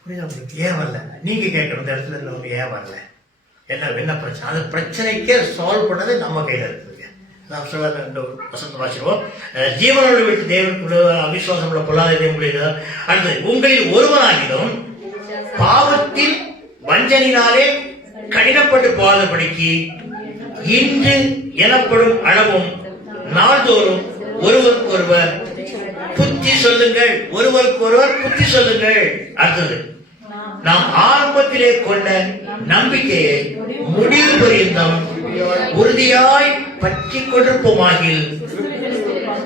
புரியுதா உங்களுக்கு? ஏன் வரல நீங்க கேட்கணும். இந்த இடத்துல இருந்தவங்க ஏன் வரல, என்ன பிரச்சனை? அந்த பிரச்சனைக்கே சால்வ் பண்ணது நம்ம கையில இருக்குங்க. நாம் சொல்ல வசந்த வாசிடுவோம். ஜீவனோடு விட்டு தேவனுக்குள்ள அவிசுவாசம் உள்ள பொல்லாத அடுத்து, உங்களில் ஒருவனாகிலும் பாவத்தில் வஞ்சனினாலே கடினப்பட்டு போகாதபடிக்கு இன்று எனப்படும் அளவும் நாள்தோறும் ஒருவருக்கொருவர் புத்தி சொல்லுங்கள். ஒருவருக்கொருவர் புத்தி சொல்லுங்கள். அடுத்தது, நாம் ஆரம்பத்திலே கொண்ட நம்பிக்கையை முடிவு பரியந்தம் உறுதியாய் பற்றி கொண்டிருப்போமாகில்.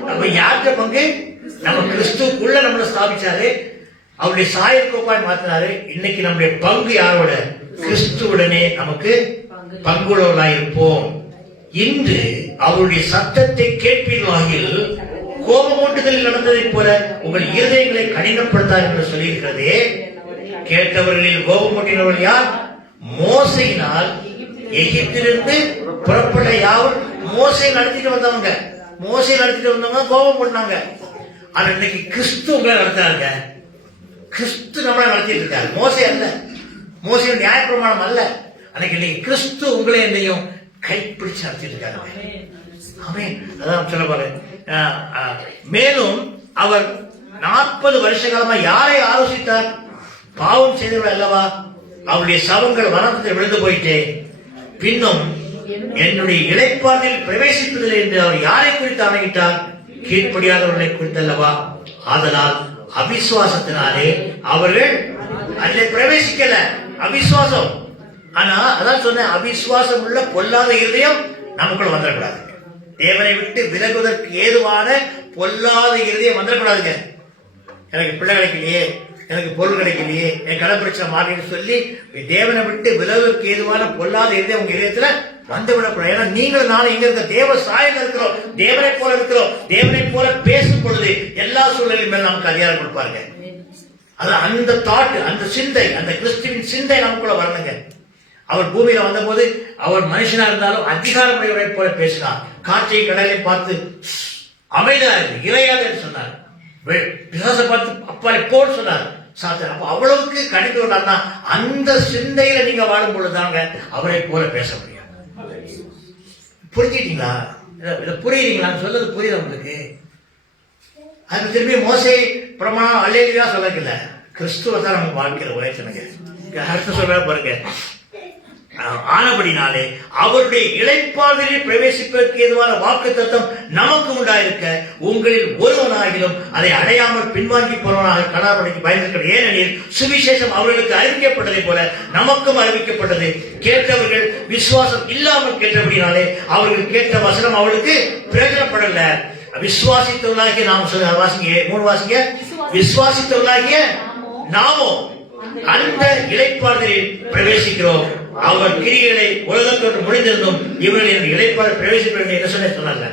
நம்ம யார்கிட்ட பங்கு? நம்ம கிறிஸ்துக்குள்ள நம்மளை ஸ்தாபிச்சாரு, அவருடைய சாயற்கோப்பாய் மாத்தினாரு. இன்னைக்கு நம்முடைய பங்கு யாரோட? கிறிஸ்துவுடனே நமக்கு பங்குள்ளவர்களாயிருப்போம். இன்று அவருடைய சத்தத்தை கேட்பீர்களாகில் கோபமூட்டுதலில் நடந்ததை போல உங்கள் இருதயங்களை கடினப்படுத்தார் என்று சொல்லியிருக்கிறதே. கேட்டவர்களில் கோபமூட்டினவர்கள் யார்? மோசையினால் எகிப்திலிருந்து புறப்பட்ட யாவர் மோசை நடத்திட்டு வந்தவங்க. மோசை நடத்திட்டு வந்தவங்க கோபம் போட்டாங்க. ஆனா இன்னைக்கு கிறிஸ்து உங்களை நடத்தாருங்க. கிறிஸ்து நம்மளை நடத்திட்டு இருக்காரு, மோசை அல்ல. மோசையின் நியாயப்பிரமாணம் அல்ல. அன்னைக்கு இன்னைக்கு கிறிஸ்து உங்களை என்னையும் கைப்பிடிச்சு நடத்திட்டு இருக்காரு. ஆமென். அதான் சொல்ல பாரு. மேலும் அவர் 40 வருஷ காலமா யாரை ஆலோசித்தார்? பாவம் செய்தவர் அல்லவா? அவருடைய சவங்கள் வனத்தில் விழுந்து போயிட்டே. பின்னும் என்னுடைய இளைப்பாறுதலில் பிரவேசிப்பதில்லை என்று அவர் யாரை குறித்து ஆணையிட்டார்? கீழ்ப்படியாதவர்களை குறித்தல்லவா? ஆதலால் அவிசுவாசத்தினாலே அவர்கள் அதில் பிரவேசிக்கல. அவிசுவாசம். ஆனா அதான் சொன்ன, அவிசுவாசம் உள்ள பொல்லாத இருதயம் நமக்குள்ள வந்துடக்கூடாது. தேவனை விட்டு விலகுவதற்கு ஏதுவான பொல்லாத இருதயம் வந்துடக்கூடாதுங்க. எனக்கு பிள்ளை கிடைக்கலையே, எனக்கு பொருள் கிடைக்கலையே, என் கடை பிரச்சனை மாறின்னு சொல்லி தேவனை விட்டு விலகுவதற்கு ஏதுவான பொல்லாத இருதயம் உங்க இதயத்துல வந்து விடக்கூடாது. ஏன்னா நீங்களும் நானும் எங்க இருக்க தேவ சாயல் இருக்கிறோம், தேவனை போல இருக்கிறோம். தேவனை போல பேசும் பொழுது எல்லா சூழலின் மேல நமக்கு அதிகாரம் கொடுப்பாருங்க. அது அந்த தாட், அந்த சிந்தை, அந்த கிறிஸ்துவின் சிந்தை நமக்குள்ள வரணுங்க. அவர் பூமியில வந்த போது அவர் மனுஷனா இருந்தாலும் அதிகாரமுடையவரை போல பேசினார். காற்றை கடலை பார்த்து அமைதா இறையாது என்று சொன்னார். பிசாசை பார்த்து அப்பாலை போல் சொன்னார் சாத்தன். அப்ப அவ்வளவுக்கு கணித்து கொண்டார்னா அந்த சிந்தையில நீங்க வாழும் பொழுதுதாங்க அவரை போல பேச முடியும். புரிஞ்சுட்டீங்களா? இதை புரியுறீங்களா? சொல்றது புரியுது உங்களுக்கு? அது திரும்பி மோசை பிரமாணம் அல்லேலூயா சொல்லல, கிறிஸ்துவ தான் நம்ம வாழ்க்கையில உழைச்சனுங்க. அடுத்து சொல்ற பாருங்க, ஆனபடினாலே அவருடைய இளைப்பாறுதலில் பிரவேசிப்பதற்கு ஏதுவான வாக்கு தத்தம் நமக்கு உண்டாயிருக்க உங்களில் ஒருவனாகிலும் அதை அடையாமல் பின்வாங்கி போறவனாக கடாபடிக்கு பயந்திருக்கிறது. ஏனெனில் சுவிசேஷம் அவர்களுக்கு அறிவிக்கப்பட்டதை போல நமக்கும் அறிவிக்கப்பட்டது. கேட்டவர்கள் விசுவாசம் இல்லாமல் கேட்டபடினாலே அவர்கள் கேட்ட வசனம் அவர்களுக்கு பிரயோஜனப்படல. விசுவாசித்தவர்களாகிய நாம் சொல்ல வாசிங்க, 3 வாசிங்க. விசுவாசித்தவர்களாகிய நாமோ அந்த இளைப்பாறுதலில் பிரவேசிக்கிறோம். அவர் கிரிகளை உலகத்தோடு முடிந்திருந்தும் இவர்கள் இளைப்பாறு பிரவேசிப்பது என்ன சொன்னாங்க.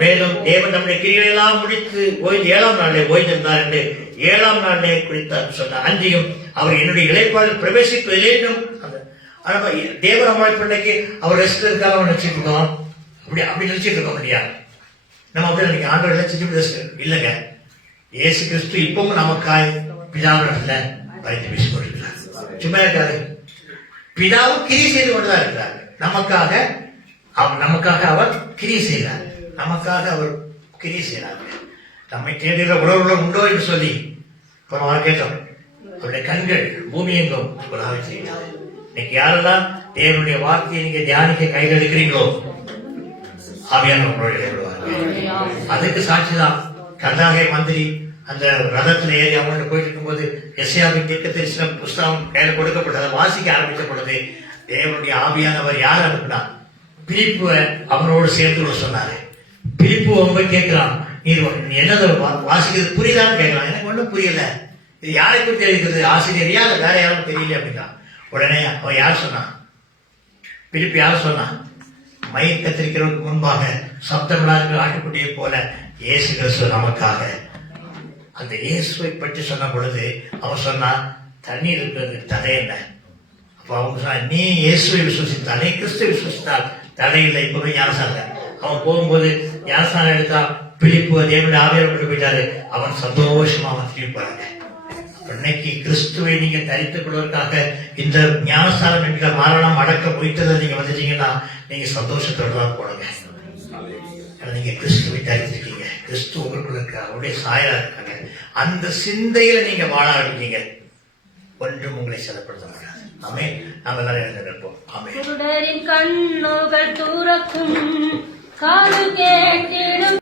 மேலும் தேவன் நம்முடைய கிரிகளை எல்லாம் முடித்து ஓய்ந்து 7ஆம் நாளிலே ஓய்ந்திருந்தார் என்று 7ஆம் நாளிலே குறித்தார் சொன்னார். அன்றியும் அவர் என்னுடைய இளைப்பாறு பிரவேசிப்பதிலே தேவன் நம்மளை பிள்ளைக்கு அவர் ரெஸ்ட் இருக்காக நினைச்சிட்டு இருக்கோம். அப்படி நினைச்சிட்டு இருக்கோம் இல்லையா? நம்ம அப்படி நினைக்க ஆண்டவர் நினைச்சிட்டு ரெஸ்ட் இல்லைங்க. இயேசு கிறிஸ்து இப்பவும் நமக்காய் பிதாவிடத்துல பரிந்து பேசிக் கொண்டிருக்கிறார். சும்மா இருக்காரு. பிதாவும் கிரி செய்து கொண்டுதான் இருக்கிறார். நமக்காக அவர் கிரி செய்கிறார். நமக்காக அவர் கிரி செய்கிறார். நம்மை தேடுகிற உணர்வுகள் உண்டோ என்று சொல்லி போன கேட்டோம். அவருடைய கண்கள் பூமி எங்கும் உலாவை செய்கிறார். இன்னைக்கு யாரெல்லாம் தேவனுடைய வார்த்தையை நீங்க தியானிக்க கையில் எடுக்கிறீங்களோ ஆவியான அதுக்கு சாட்சிதான். கர்நாடக மந்திரி அந்த ரதத்துல ஏறி அவங்க போயிட்டு இருக்கும்போது எஸ்ஐயாவின் தீர்க்கதரிசன புஸ்தகம் கையில கொடுக்கப்பட்டதை வாசிக்க ஆரம்பித்த பொழுது தேவனுடைய ஆவியானவர் யார் அப்படின்னா பிலிப்பு அவனோடு சேர்த்து சொன்னாரு. பிலிப்பு அவங்க கேட்கிறான், நீ என்னது வாசிக்கிறது புரியுதான்னு கேட்கலாம். எனக்கு ஒன்றும் புரியல, இது யாரை குறித்து எழுதிக்கிறது, ஆசிரியரையா இல்ல வேற யாரும் தெரியல அப்படின்னா. உடனே அவன் யார் சொன்னான்? பிலிப்பு யார் சொன்னான்? மயிர் கத்திரிக்கிறவருக்கு முன்பாக சப்தமில்லாத ஆட்டுக்குட்டியை போல இயேசு கிறிஸ்து நமக்காக. அந்த இயேசுவை பற்றி சொன்ன பொழுது அவன் சொன்னான், தண்ணீர் இருக்கிறது தடை என்ன? அப்ப அவங்க சொன்ன, நீ இயேசுவை விசுவசித்தால், நீ கிறிஸ்துவை விசுவசித்தால் தடை இல்லை. இப்பவே ஞானசான அவன் போகும்போது ஞானசானம் எடுத்தா பிலிப்பு தேவனுடைய ஆவியார் கொண்டு போயிட்டாரு. அவன் சந்தோஷமா அவன் திரும்பி போறாங்க. இன்னைக்கு கிறிஸ்துவை நீங்க தரித்துக் கொள்வதற்காக இந்த ஞானஸ்தானம் என்கிற மரணம் அடக்க முடித்ததை நீங்க வந்துட்டீங்கன்னா நீங்க சந்தோஷத்தோடு தான் போடுங்க. ஆனா நீங்க கிறிஸ்துவை தரித்திருக்கீங்க, கிறிஸ்து உங்களுக்குள்ள இருக்க, அவருடைய சாயலா இருக்காங்க. அந்த சிந்தையில நீங்க வாழ ஆரம்பிச்சீங்க, ஒன்றும் உங்களை சேதப்படுத்த முடியாது. ஆமே. நாம எல்லாரும் எழுந்து நிற்போம். ஆமே. குருடரின் கண்ணுகள் துறக்கும், காது கேட்டிடும்